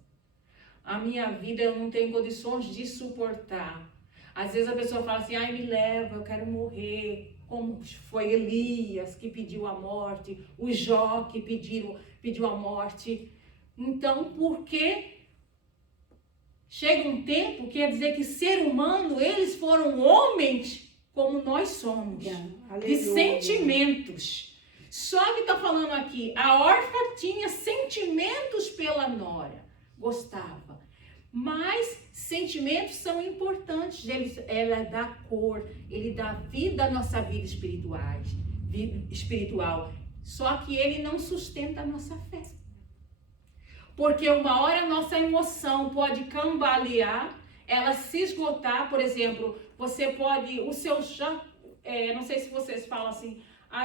A minha vida eu não tenho condições de suportar. Às vezes a pessoa fala assim, ai, me leva, eu quero morrer. Como foi Elias que pediu a morte, o Jó que pediu a morte. Então, porque chega um tempo, quer dizer que ser humano, eles foram homens como nós somos, de sentimentos. Só que está falando aqui, a órfã tinha sentimentos pela nora, gostava. Mas sentimentos são importantes, ela dá cor, ele dá vida à nossa vida espiritual. Só que ele não sustenta a nossa fé. Porque uma hora a nossa emoção pode cambalear, ela se esgotar. Por exemplo, você pode, o seu chão, não sei se vocês falam assim,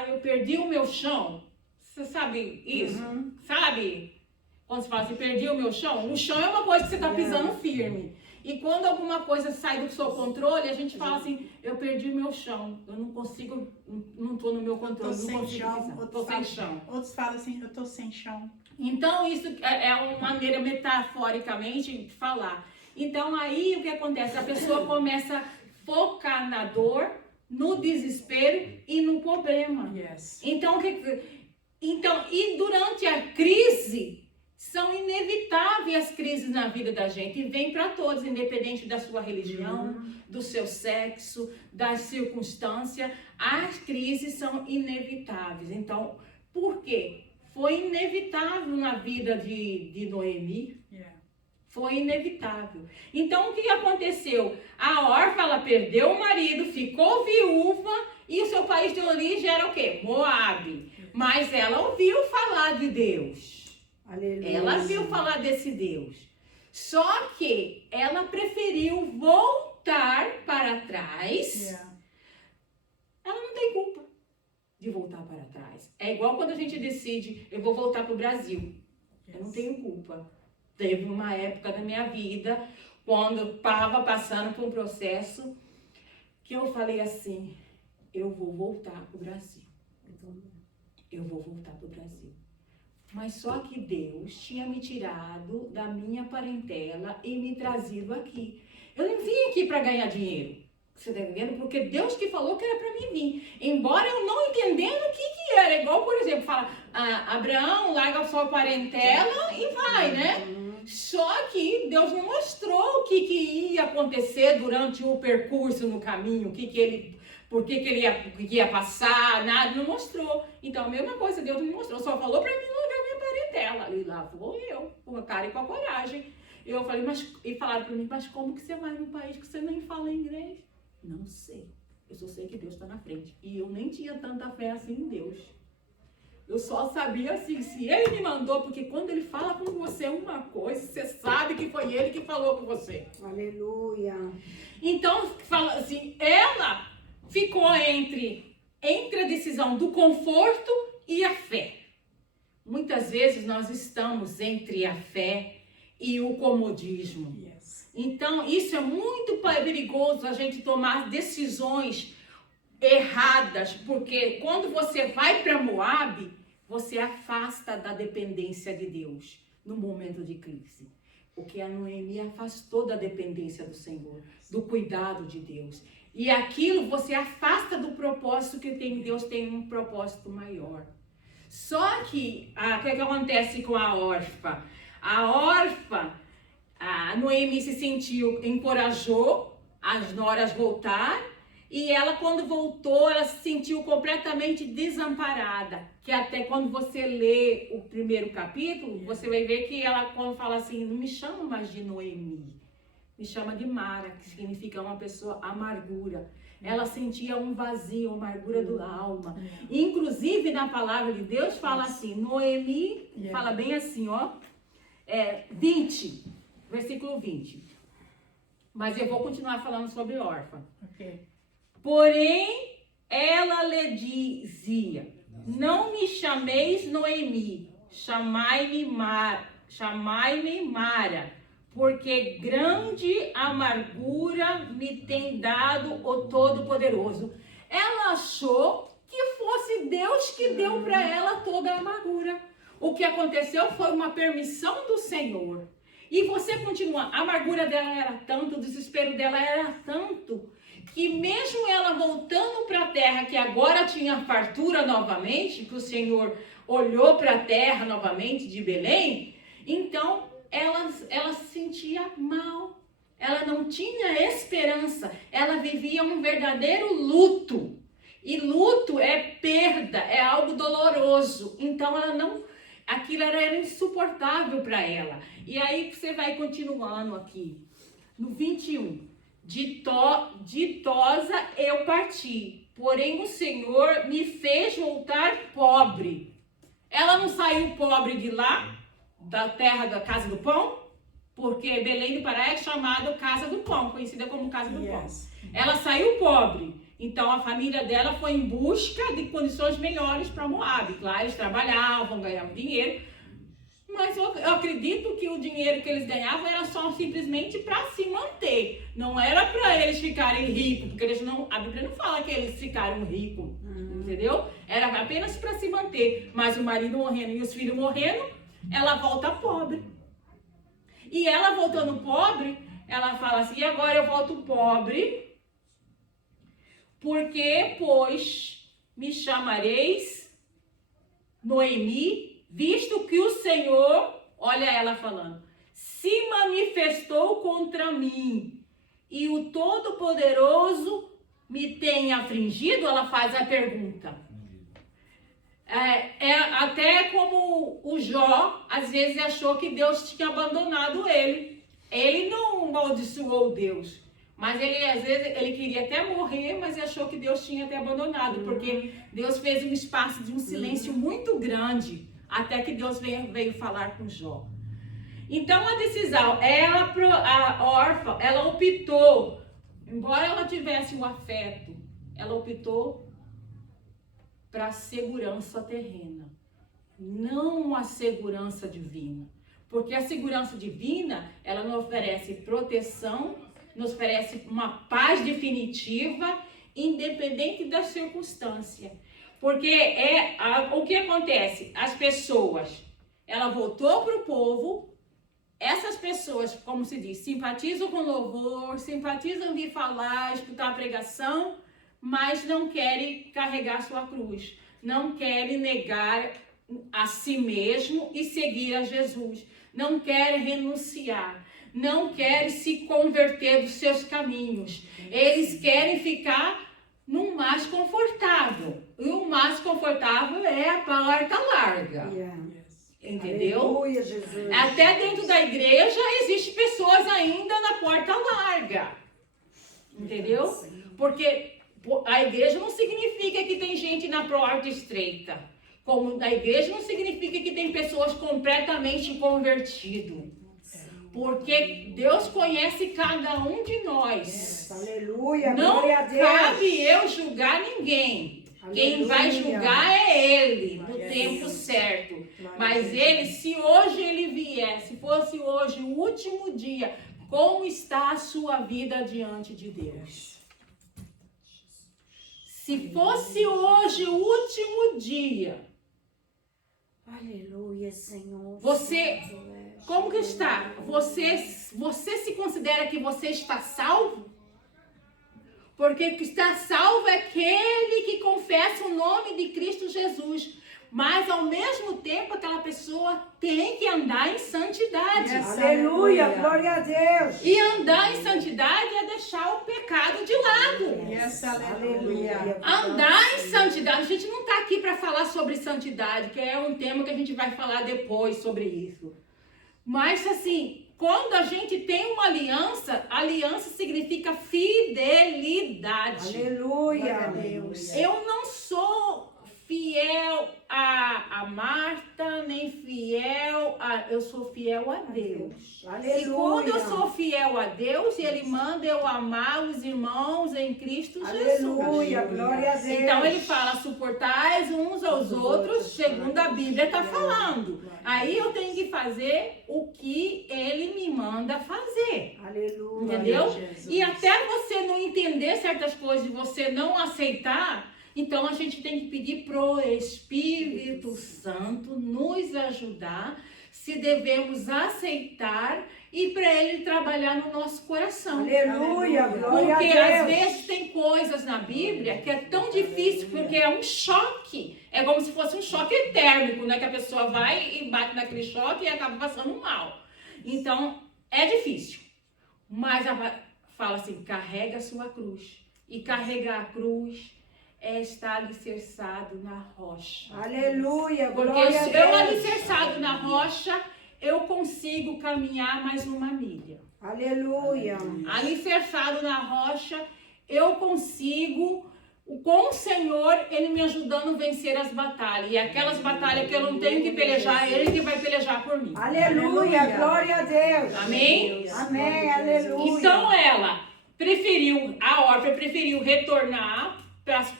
eu perdi o meu chão. Você sabe isso? Sabe? Quando você fala assim, perdi o meu chão, o chão é uma coisa que você está pisando firme. E quando alguma coisa sai do seu controle, a gente fala assim, eu perdi o meu chão, eu não consigo, não estou no meu controle, não consigo pisar, estou sem chão. Outros falam assim, eu estou sem chão. Então, isso é uma maneira metaforicamente de falar. Então, aí o que acontece? A pessoa começa a focar na dor, no desespero e no problema. Yes. Então, e durante a crise, são inevitáveis as crises na vida da gente. E vem para todos, independente da sua religião, do seu sexo, das circunstâncias. As crises são inevitáveis. Então, por quê? Foi inevitável na vida de Noemi. Foi inevitável. Então, o que aconteceu? A órfã, ela perdeu o marido, ficou viúva e o seu país de origem era o quê? Moabe. Mas ela ouviu falar de Deus. Aleluia. Ela viu falar desse Deus. Só que ela preferiu voltar para trás. Ela não tem culpa de voltar para trás. É igual quando a gente decide, eu vou voltar para o Brasil. Eu não tenho culpa. Teve uma época da minha vida, quando eu estava passando por um processo, que eu falei assim, eu vou voltar para o Brasil. Eu vou voltar para o Brasil. Mas só que Deus tinha me tirado da minha parentela e me trazido aqui. Eu não vim aqui para ganhar dinheiro. Você está entendendo? Porque Deus que falou que era para mim vir. Embora eu não entendendo o que era. Igual, por exemplo, fala, Abraão, larga a sua parentela e vai, né? Só que Deus não mostrou o que ia acontecer durante o percurso no caminho, por que ele ia passar, nada, não mostrou. Então, a mesma coisa, Deus não mostrou, só falou para mim largar a minha parentela. E lá vou eu, com a cara e com a coragem. Eu falei, e falaram para mim, mas como que você vai num país que você nem fala inglês? Não sei. Eu só sei que Deus está na frente. E eu nem tinha tanta fé assim em Deus. Eu só sabia assim, se ele me mandou, porque quando ele fala com você uma coisa, você sabe que foi ele que falou com você. Aleluia. Então, fala assim, ela ficou entre a decisão do conforto e a fé. Muitas vezes nós estamos entre a fé e o comodismo. Então, isso é muito perigoso, a gente tomar decisões erradas, porque quando você vai para Moabe, você afasta da dependência de Deus no momento de crise. Porque a Noemi afastou da dependência do Senhor, do cuidado de Deus. E aquilo você afasta do propósito que tem. Deus tem um propósito maior. Só que, o que acontece com a órfã? A Noemi se sentiu, encorajou as noras voltar. E ela, quando voltou, ela se sentiu completamente desamparada. Que até quando você lê o primeiro capítulo, você vai ver que ela, quando fala assim, não me chama mais de Noemi, me chama de Mara, que significa uma pessoa amargura. Ela sentia um vazio, uma amargura do alma. Inclusive, na palavra de Deus, fala assim, Noemi, fala bem assim, ó, 20, versículo 20. Mas eu vou continuar falando sobre órfã. Porém, ela lhe dizia, não me chameis Noemi, chamai-me Mara, porque grande amargura me tem dado o Todo-Poderoso. Ela achou que fosse Deus que deu para ela toda a amargura. O que aconteceu foi uma permissão do Senhor. E você continua, a amargura dela era tanto, o desespero dela era tanto, que mesmo ela voltando para a terra, que agora tinha fartura novamente, que o Senhor olhou para a terra novamente de Belém, então ela se sentia mal, ela não tinha esperança, ela vivia um verdadeiro luto, e luto é perda, é algo doloroso, então aquilo era insuportável para ela. E aí você vai continuando aqui, no 21, ditosa eu parti, porém o Senhor me fez voltar pobre. Ela não saiu pobre de lá, da terra da Casa do Pão, porque Belém do Pará é chamada Casa do Pão, conhecida como Casa do Pão. Ela saiu pobre, então a família dela foi em busca de condições melhores para Moabe. Lá eles trabalhavam, ganhavam dinheiro, mas eu acredito que o dinheiro que eles ganhavam era só simplesmente para se manter. Não era para eles ficarem ricos, porque a Bíblia não fala que eles ficaram ricos, entendeu? Era apenas para se manter. Mas o marido morrendo e os filhos morrendo, ela volta pobre. E ela voltando pobre, ela fala assim, e agora eu volto pobre, porque, pois, me chamareis Noemi, visto que o Senhor, olha ela falando, se manifestou contra mim e o Todo-Poderoso me tem afligido, ela faz a pergunta. Até como o Jó, às vezes achou que Deus tinha abandonado ele. Ele não amaldiçoou Deus, mas às vezes ele queria até morrer, mas achou que Deus tinha até abandonado, porque Deus fez um espaço de um silêncio muito grande, até que Deus veio falar com Jó. Então a decisão, a órfã, ela optou, embora ela tivesse um afeto, ela optou para a segurança terrena, não a segurança divina. Porque a segurança divina, ela nos oferece proteção, nos oferece uma paz definitiva, independente da circunstância. Porque o que acontece? As pessoas, ela voltou para o povo, essas pessoas, como se diz, simpatizam com louvor, simpatizam vir falar, escutar a pregação, mas não querem carregar sua cruz, não querem negar a si mesmo e seguir a Jesus, não querem renunciar, não querem se converter dos seus caminhos, eles querem ficar no mais confortável, e o mais confortável é a porta larga, entendeu? Aleluia, Jesus. Até dentro da igreja existem pessoas ainda na porta larga, entendeu? Porque a igreja não significa que tem gente na porta estreita. como na igreja, não significa que tem pessoas completamente convertidas. Porque Deus conhece cada um de nós. Aleluia, Não glória a Deus. cabe eu julgar ninguém. Quem vai julgar é Ele, no tempo certo. Mas Ele, se hoje Ele vier, se fosse hoje o último dia, como está a sua vida diante de Deus? Se fosse hoje o último dia, Aleluia, Senhor. você, como que está? Você se considera que você está salvo? Porque que está salvo é aquele que confessa o nome de Cristo Jesus. Mas, ao mesmo tempo, aquela pessoa tem que andar em santidade. Aleluia, glória a Deus. E andar em santidade é deixar o pecado de lado. Aleluia. Andar em santidade. A gente não está aqui para falar sobre santidade, que é um tema que a gente vai falar depois sobre isso. Mas, assim, quando a gente tem uma aliança, aliança significa fidelidade. Aleluia. Eu não sou fiel a Marta, nem fiel a... Eu sou fiel a Deus. Aleluia. E quando eu sou fiel a Deus, Ele manda eu amar os irmãos em Cristo Jesus. Aleluia, glória a Deus. Então Ele fala, suportais uns aos outros, segundo a Bíblia está falando. Aí eu tenho que fazer o que Ele me manda fazer. Aleluia. Entendeu? E até você não entender certas coisas e você não aceitar, então a gente tem que pedir pro Espírito Santo nos ajudar se devemos aceitar e para Ele trabalhar no nosso coração. Aleluia, glória Porque a às Deus. vezes tem coisas na Bíblia que é tão difícil, porque é um choque. É como se fosse um choque térmico, né? Que a pessoa vai e bate naquele choque e acaba passando mal. Então, é difícil. Mas fala assim, carrega a sua cruz. E carregar a cruz é estar alicerçado na rocha. Aleluia, Porque glória a se Deus. eu alicerçado na rocha, eu consigo caminhar mais uma milha. Aleluia. Alicerçado na rocha, eu consigo, com o Senhor, Ele me ajudando a vencer as batalhas. E aquelas batalhas que eu não tenho que pelejar, é Ele que vai pelejar por mim. Aleluia, glória a Deus. Amém? Amém, aleluia. Então ela preferiu, a órfã preferiu retornar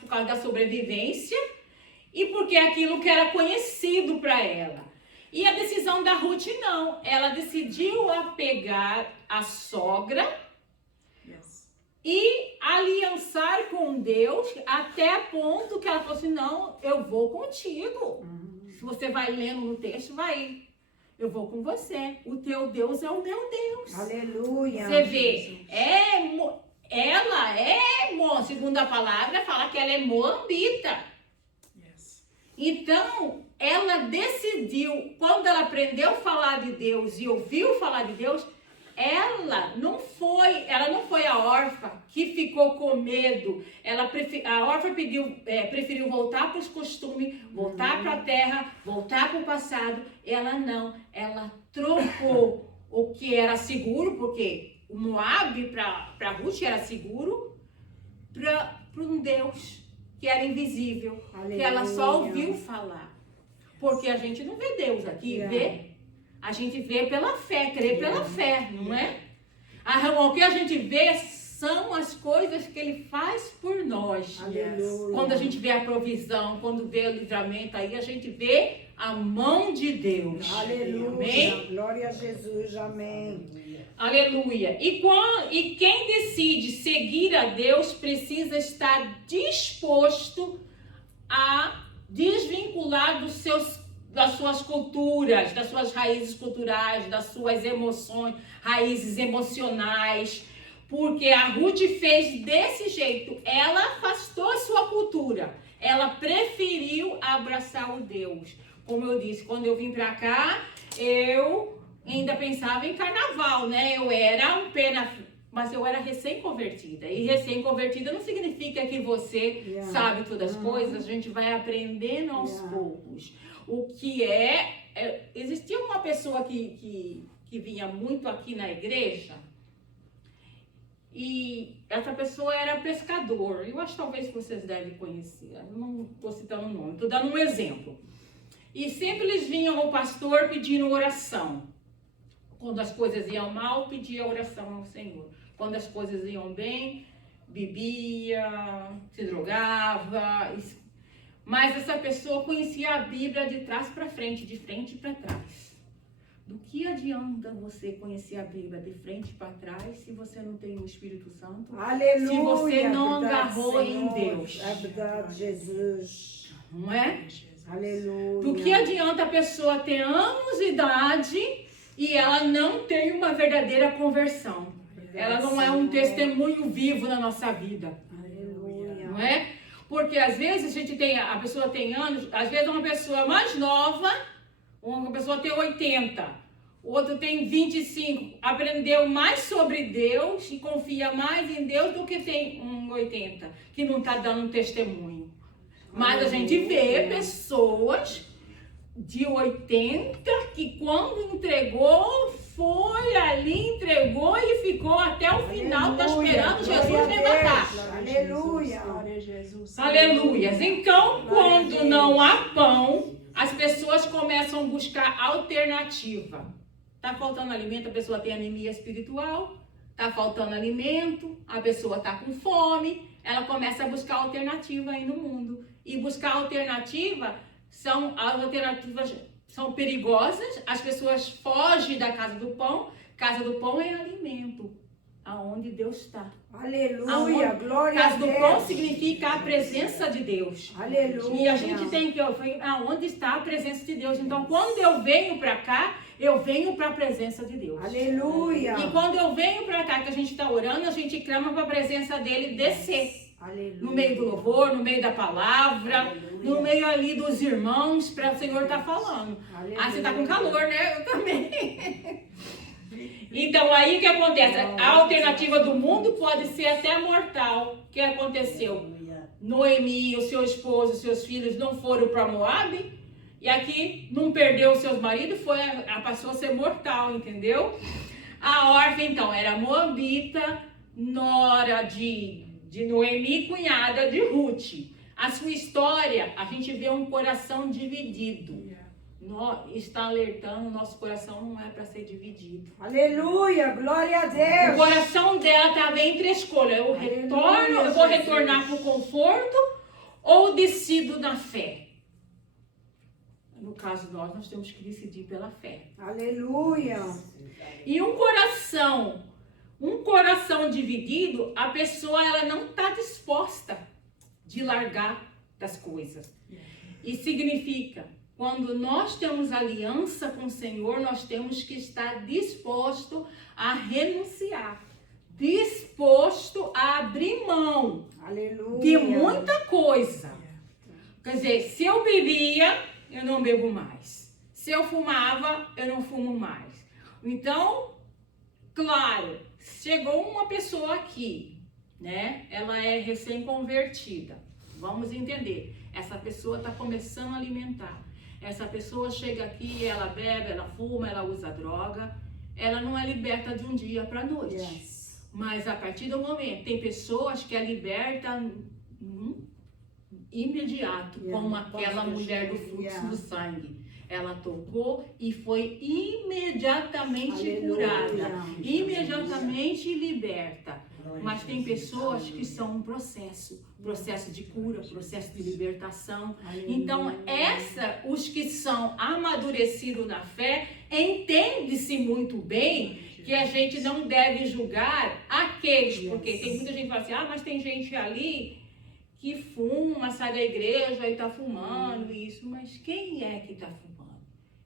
por causa da sobrevivência e porque aquilo que era conhecido para ela. E a decisão da Ruth não. Ela decidiu apegar a sogra e aliançar com Deus até ponto que ela falou assim, não, eu vou contigo. Se você vai lendo no texto, vai. Eu vou com você. O teu Deus é o meu Deus. Aleluia. Você vê, ela é, segundo a palavra, fala que ela é moabita. Então, ela decidiu, quando ela aprendeu a falar de Deus e ouviu falar de Deus, ela não foi a órfã que ficou com medo. A órfã preferiu voltar para os costumes, voltar para a terra, voltar para o passado. Ela não, ela trocou o que era seguro, porque o Moab para Ruth era seguro, para um Deus que era invisível, que ela só ouviu falar. Porque a gente não vê Deus aqui, vê? A gente vê pela fé, crê pela fé, não é? O que a gente vê são as coisas que Ele faz por nós. Aleluia. Quando a gente vê a provisão, quando vê o livramento, aí a gente vê a mão de Deus. Aleluia. Amém? Glória a Jesus, amém. Aleluia. E quem decide seguir a Deus precisa estar disposto a desvincular das suas culturas, das suas raízes culturais, das suas emoções, raízes emocionais. Porque a Ruth fez desse jeito. Ela afastou a sua cultura. Ela preferiu abraçar o Deus. Como eu disse, quando eu vim pra cá, eu ainda pensava em carnaval, né? Eu era mas eu era recém-convertida. E recém-convertida não significa que você sabe todas as coisas. A gente vai aprendendo aos poucos. O que existia uma pessoa que vinha muito aqui na igreja E essa pessoa era pescador. Eu acho que talvez vocês devem conhecer. Eu não estou citando o nome, estou dando um exemplo. E sempre eles vinham ao pastor pedindo oração. Quando as coisas iam mal, pedia oração ao Senhor. Quando as coisas iam bem, bebia, se drogava. Mas essa pessoa conhecia a Bíblia de trás para frente, de frente para trás. Do que adianta você conhecer a Bíblia de frente para trás se você não tem o Espírito Santo? Aleluia. Se você não verdade, agarrou em Senhor. Deus. É verdade, Jesus. Não é? Aleluia. Do que adianta a pessoa ter anos de idade e ela não tem uma verdadeira conversão? Ela não é um testemunho vivo na nossa vida. Aleluia. Não é? Porque às vezes a pessoa tem anos, às vezes uma pessoa mais nova, uma pessoa tem 80, o outro tem 25, aprendeu mais sobre Deus e confia mais em Deus do que tem um 80, que não está dando um testemunho. Mas a gente vê pessoas de 80 que quando entregou, foi ali, entregou e ficou até o final, está esperando Jesus levantar. Aleluia. Aleluias. Então, quando não há pão, as pessoas começam a buscar alternativa. Está faltando alimento, a pessoa tem anemia espiritual. Está faltando alimento, a pessoa está com fome. Ela começa a buscar alternativa aí no mundo. E buscar alternativa, as alternativas são perigosas. As pessoas fogem da casa do pão. Casa do pão é alimento, aonde Deus está. Aleluia, glória a Casa do Deus. pão significa a presença de Deus. Aleluia. E a gente tem que aonde está a presença de Deus. Então, quando eu venho para cá, eu venho para a presença de Deus. Aleluia. E quando eu venho para cá, que a gente está orando, a gente clama para a presença dele descer. Aleluia. No meio do louvor, no meio da palavra, Aleluia. no meio ali dos irmãos, para o Senhor estar falando. Aleluia. Ah, você está com calor, né? Eu também. Então, aí o que acontece? A alternativa do mundo pode ser até mortal. O que aconteceu? Noemi, o seu esposo, os seus filhos não foram para Moabe, e aqui não perdeu os seus maridos, passou a ser mortal, entendeu? A órfã, então, era moabita, nora de Noemi, cunhada de Ruth. A sua história, a gente vê um coração dividido. Está alertando, nosso coração não é para ser dividido. Aleluia, glória a Deus. O coração dela estava entre a escolha. Eu vou retornar para o conforto ou decido na fé? No caso nós temos que decidir pela fé. Aleluia. E um coração dividido, a pessoa ela não está disposta de largar das coisas. E significa, quando nós temos aliança com o Senhor, nós temos que estar disposto a renunciar, disposto a abrir mão. Aleluia. De muita coisa. Quer dizer, se eu bebia, eu não bebo mais. Se eu fumava, eu não fumo mais. Então, claro, chegou uma pessoa aqui, né? Ela é recém-convertida. Vamos entender. Essa pessoa está começando a alimentar. Essa pessoa chega aqui, ela bebe, ela fuma, ela usa droga. Ela não é liberta de um dia para a noite. Yes. Mas a partir do momento, tem pessoas que é liberta imediato, como aquela mulher do fluxo do sangue. Ela tocou e foi imediatamente curada, imediatamente liberta. Mas tem pessoas que são um processo de cura, processo de libertação. Então, os que são amadurecidos na fé, entende-se muito bem que a gente não deve julgar aqueles, porque tem muita gente que fala assim, mas tem gente ali que fuma, sai da igreja e está fumando isso, mas quem é que está fumando?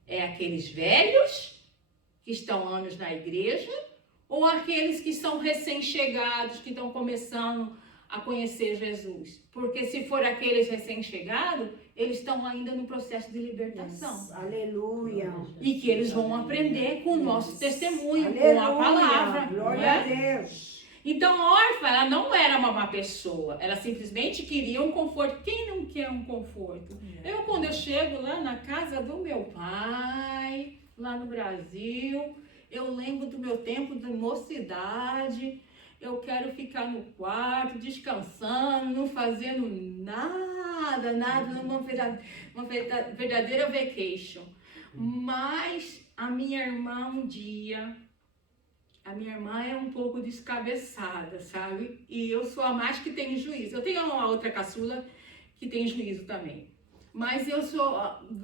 É aqueles velhos que estão anos na igreja ou aqueles que são recém-chegados, que estão começando a conhecer Jesus? Porque se for aqueles recém-chegados, eles estão ainda no processo de libertação. Yes. Aleluia. E que eles vão aprender com o nosso testemunho, Aleluia. com a palavra. Glória a Deus. Então, a órfã, ela não era uma má pessoa. Ela simplesmente queria um conforto. Quem não quer um conforto? Quando eu chego lá na casa do meu pai, lá no Brasil, eu lembro do meu tempo de mocidade. eu quero ficar no quarto, descansando, não fazendo nada, numa verdadeira vacation. Mas a minha irmã um dia, a minha irmã é um pouco descabeçada, sabe? E eu sou a mais que tem juízo. Eu tenho uma outra caçula que tem juízo também. Mas eu sou,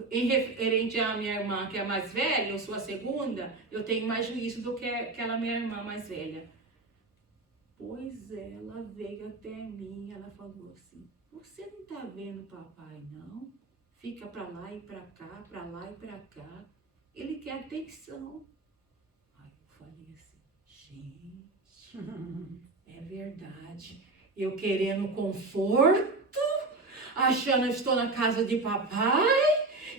em referente à minha irmã, que é a mais velha, eu sou a segunda, eu tenho mais juízo do que aquela minha irmã mais velha. Pois ela veio até mim, ela falou assim, você não tá vendo papai, não? Fica pra lá e pra cá, pra lá e pra cá. Ele quer atenção. Aí eu falei assim, gente, é verdade. Eu querendo conforto, achando que estou na casa de papai,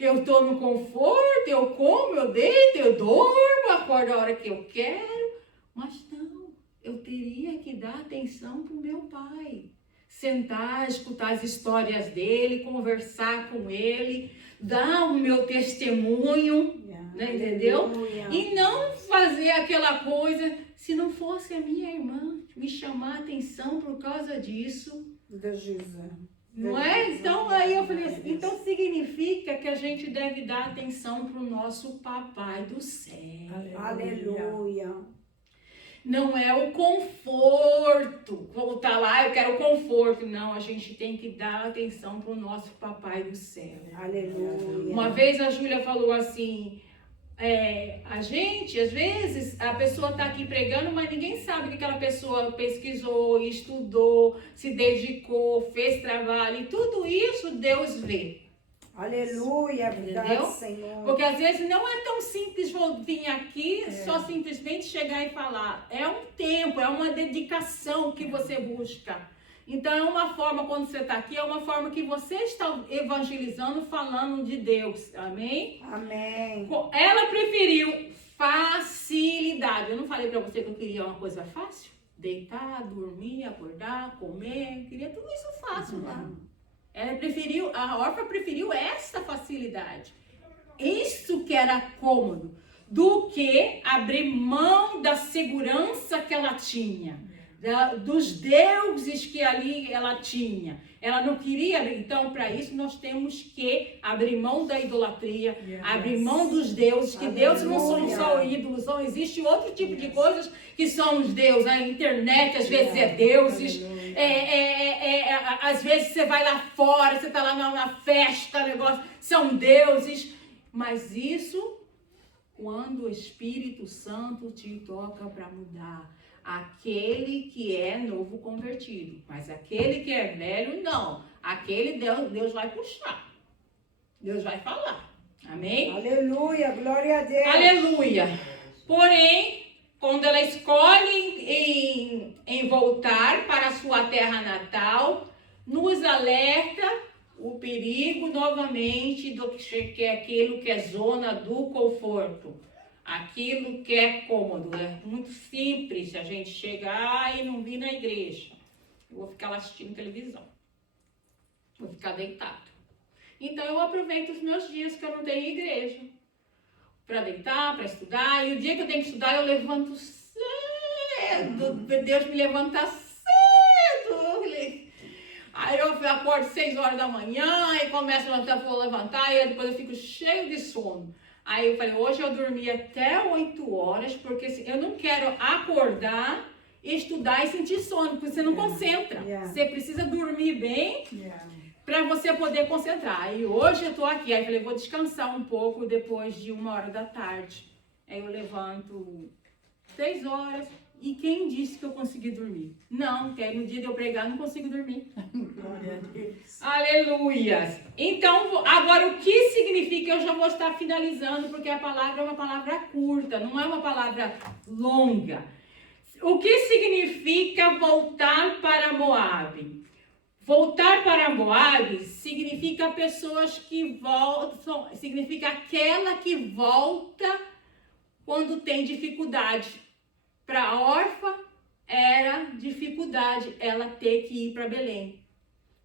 eu estou no conforto, eu como, eu deito, eu dormo, acordo a hora que eu quero. Mas não, eu teria que dar atenção para o meu pai. Sentar, escutar as histórias dele, conversar com ele, dar o meu testemunho, né, entendeu? E não fazer aquela coisa, se não fosse a minha irmã me chamar a atenção por causa disso. Não é? Então, aí eu falei assim, então significa que a gente deve dar atenção para o nosso papai do céu. Aleluia. Não é o conforto, voltar lá, eu quero conforto. Não, a gente tem que dar atenção para o nosso papai do céu. Aleluia. Uma vez a Júlia falou assim, a gente, às vezes, a pessoa está aqui pregando, mas ninguém sabe que aquela pessoa pesquisou, estudou, se dedicou, fez trabalho, e tudo isso Deus vê. Aleluia, verdade, Entendeu? Senhor. Porque às vezes não é tão simples vir aqui, só simplesmente chegar e falar. É um tempo, é uma dedicação que você busca. Então é uma forma, quando você está aqui, é uma forma que você está evangelizando, falando de Deus. Amém? Amém. Ela preferiu facilidade. Eu não falei para você que eu queria uma coisa fácil? Deitar, dormir, acordar, comer. Queria tudo isso fácil lá. A órfã preferiu essa facilidade. Isso que era cômodo, do que abrir mão da segurança que ela tinha, dos deuses que ali ela tinha. Ela não queria, então para isso nós temos que abrir mão da idolatria, abrir mão dos deuses, que Deus não são só ídolos, não existe outro tipo de coisas que são os deuses. A internet às vezes é deuses, às vezes você vai lá fora, você está lá na festa, negócio, são deuses, mas isso quando o Espírito Santo te toca para mudar. Aquele que é novo convertido, mas aquele que é velho, não. Aquele Deus vai puxar. Deus vai falar. Amém? Aleluia, glória a Deus. Aleluia. Porém, quando ela escolhe em voltar para a sua terra natal, nos alerta o perigo novamente do que é aquilo que é zona do conforto. Aquilo que é cômodo, é muito simples a gente chegar e não vir na igreja. Eu vou ficar lá assistindo televisão. Vou ficar deitado. Então eu aproveito os meus dias que eu não tenho igreja. Para deitar, para estudar. E o dia que eu tenho que estudar, eu levanto cedo. Deus me levanta cedo. Aí eu acordo 6 horas da manhã e começo a levantar, vou levantar. E depois eu fico cheio de sono. Aí eu falei, hoje eu dormi até 8 horas, porque eu não quero acordar, estudar e sentir sono, porque você não concentra. Você precisa dormir bem para você poder concentrar. Aí hoje eu tô aqui, aí eu falei, vou descansar um pouco depois de 1h da tarde. Aí eu levanto 3 horas. E quem disse que eu consegui dormir? Não, que aí no dia de eu pregar eu não consigo dormir. Glória a Deus. Aleluia! Então, agora o que significa? Eu já vou estar finalizando, porque a palavra é uma palavra curta, não é uma palavra longa. O que significa voltar para Moabe? Voltar para Moabe significa pessoas que voltam, significa aquela que volta quando tem dificuldade. Para a órfã era dificuldade ela ter que ir para Belém.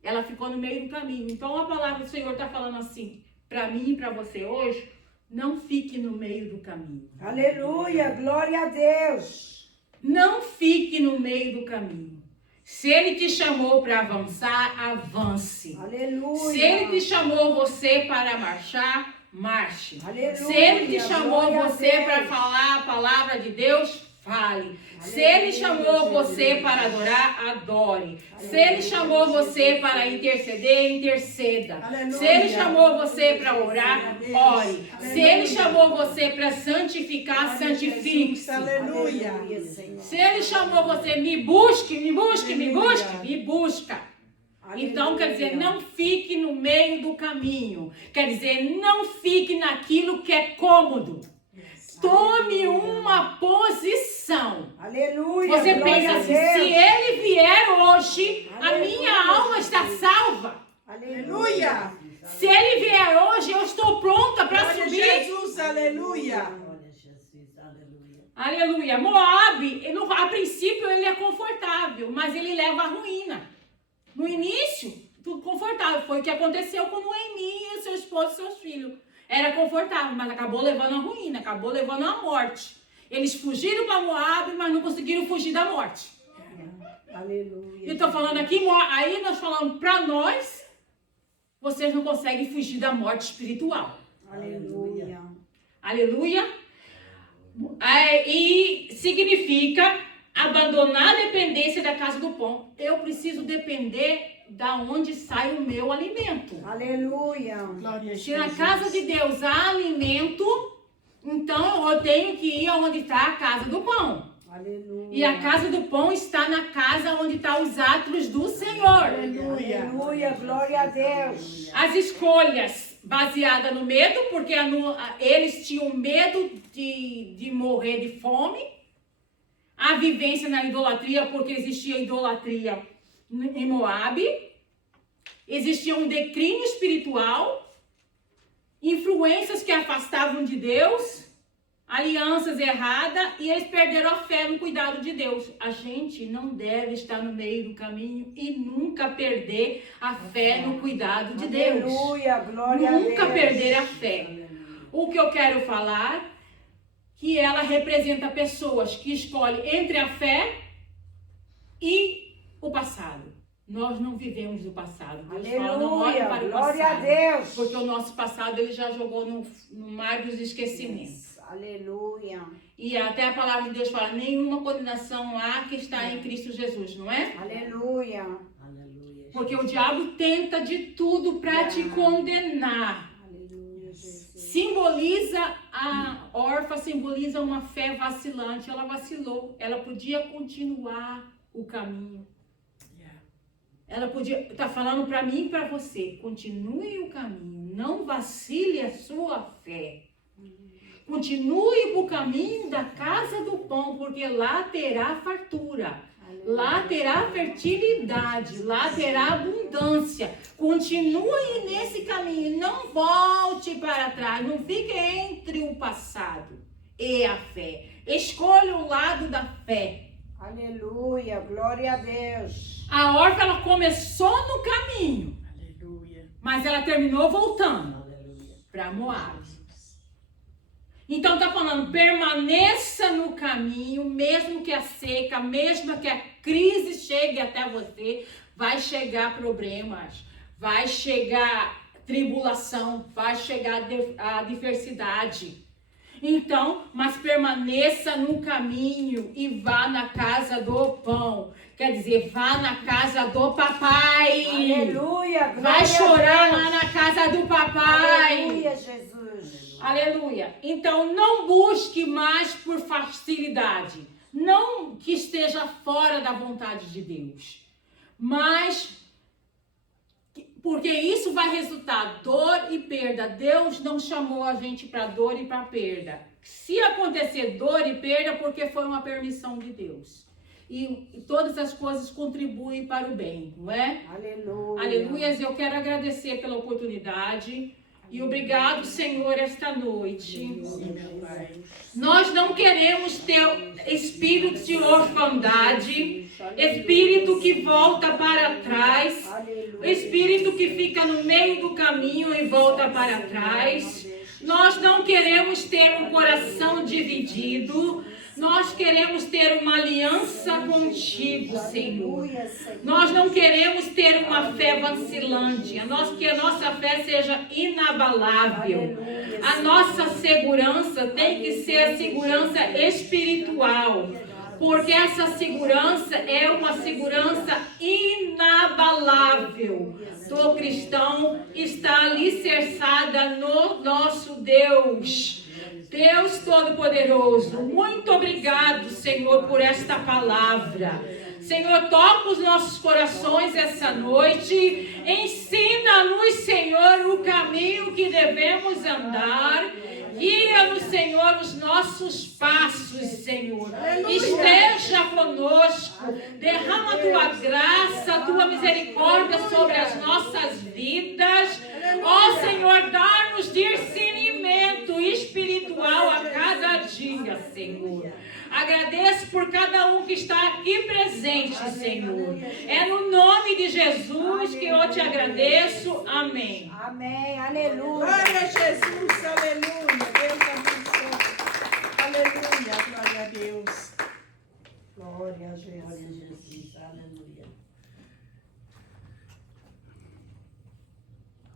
Ela ficou no meio do caminho. Então a palavra do Senhor está falando assim, para mim e para você hoje, não fique no meio do caminho. Aleluia, glória a Deus. Não fique no meio do caminho. Se ele te chamou para avançar, avance. Aleluia. Se ele te chamou você para marchar, marche. Aleluia. Se ele te chamou Glória a você Deus. para falar a palavra de Deus, fale. Se ele chamou você para adorar, adore. Se ele chamou você para interceder, interceda. Aleluia. Se ele chamou você para orar, ore. Se ele chamou você para santificar, santifique-se. Aleluia. Senhor. Se ele chamou você, me busque, me busque, me busque, me busca. Então, quer dizer, não fique no meio do caminho. Quer dizer, não fique naquilo que é cômodo. Tome uma posição. Aleluia. Você Glória pensa a assim, Deus. se ele vier hoje, a Aleluia. minha alma está salva. Aleluia. Se ele vier hoje, eu estou pronta para Glória a subir. Jesus, aleluia. Aleluia. Moabe, a princípio ele é confortável, mas ele leva à ruína. No início, tudo confortável. Foi o que aconteceu com Noemi e seu esposo e seus filhos. Era confortável, mas acabou levando à ruína, acabou levando à morte. Eles fugiram para Moabe, mas não conseguiram fugir da morte. Aleluia. Eu estou falando aqui, aí nós falamos para nós, vocês não conseguem fugir da morte espiritual. Aleluia. Aleluia. E significa abandonar a dependência da casa do pão. Eu preciso depender da onde sai o meu alimento. Aleluia. Glória a Se na Jesus. casa de Deus há alimento, então eu tenho que ir aonde está a casa do pão. Aleluia. E a casa do pão está na casa onde estão os atos do Senhor. Aleluia. Aleluia. Glória a Deus. As escolhas baseadas no medo, porque eles tinham medo de morrer de fome. A vivência na idolatria, porque existia idolatria em Moabe. Existia um declínio espiritual. Influências que afastavam de Deus. Alianças erradas. E eles perderam a fé no cuidado de Deus. A gente não deve estar no meio do caminho e nunca perder a fé no cuidado de Deus. Aleluia. Glória a Deus. Nunca perder a fé. O que eu quero falar, que ela representa pessoas que escolhem entre a fé e o passado. Nós não vivemos do passado. Deus fala, não olhe Aleluia. para o Glória a passado. Deus. Porque o nosso passado ele já jogou no mar dos esquecimentos. Aleluia. E até a palavra de Deus fala, nenhuma condenação há que está em Cristo Jesus, não é? Aleluia. Porque o diabo tenta de tudo para te condenar. Aleluia, Jesus. Simboliza, a órfã simboliza uma fé vacilante. Ela vacilou. Ela podia continuar o caminho. Ela podia, está falando para mim e para você, continue o caminho, não vacile a sua fé. Continue o caminho da casa do pão, porque lá terá fartura, lá terá fertilidade, lá terá abundância. Continue nesse caminho, não volte para trás, não fique entre o passado e a fé. Escolha o lado da fé. Aleluia. Glória a Deus. A órfã, ela começou no caminho, Aleluia. mas ela terminou voltando para Moabe. Então está falando, permaneça no caminho, mesmo que a seca, mesmo que a crise chegue até você, vai chegar problemas, vai chegar tribulação, vai chegar a adversidade. Então, mas permaneça no caminho e vá na casa do pão. Quer dizer, vá na casa do papai. Aleluia. Glória Vai chorar a Deus. lá na casa do papai. Aleluia, Jesus. Aleluia. Então, não busque mais por facilidade. Não que esteja fora da vontade de Deus. Mas, porque isso vai resultar dor e perda. Deus não chamou a gente para dor e para perda. Se acontecer dor e perda, porque foi uma permissão de Deus. E todas as coisas contribuem para o bem, não é? Aleluia. Aleluia. Eu quero agradecer pela oportunidade. E obrigado, Senhor, esta noite. Meu Pai. Nós não queremos ter espírito de orfandade, espírito que volta para trás, espírito que fica no meio do caminho e volta para trás. Nós não queremos ter um coração dividido. Nós queremos ter uma aliança contigo, Senhor. Aleluia, Senhor. Nós não queremos ter uma fé vacilante. Que a nossa fé seja inabalável. Aleluia, A nossa segurança tem que ser a segurança espiritual. Porque essa segurança é uma segurança inabalável. O cristão está alicerçada no nosso Deus. Deus Todo-Poderoso, muito obrigado, Senhor, por esta palavra. Senhor, toca os nossos corações essa noite. Ensina-nos, Senhor, o caminho que devemos andar. Guia-nos, Senhor, os nossos passos, Senhor. Esteja conosco. Derrama a tua graça, a tua misericórdia sobre as nossas vidas. Ó Senhor, dá-nos discernimento espiritual a cada dia, Senhor. Agradeço por cada um que está aqui presente, Senhor. É no nome de Jesus que eu te agradeço. Amém. Amém, aleluia. Glória a Jesus, aleluia. Deus abençoe. Aleluia, glória a Deus. Glória a Jesus. Glória a Jesus, aleluia.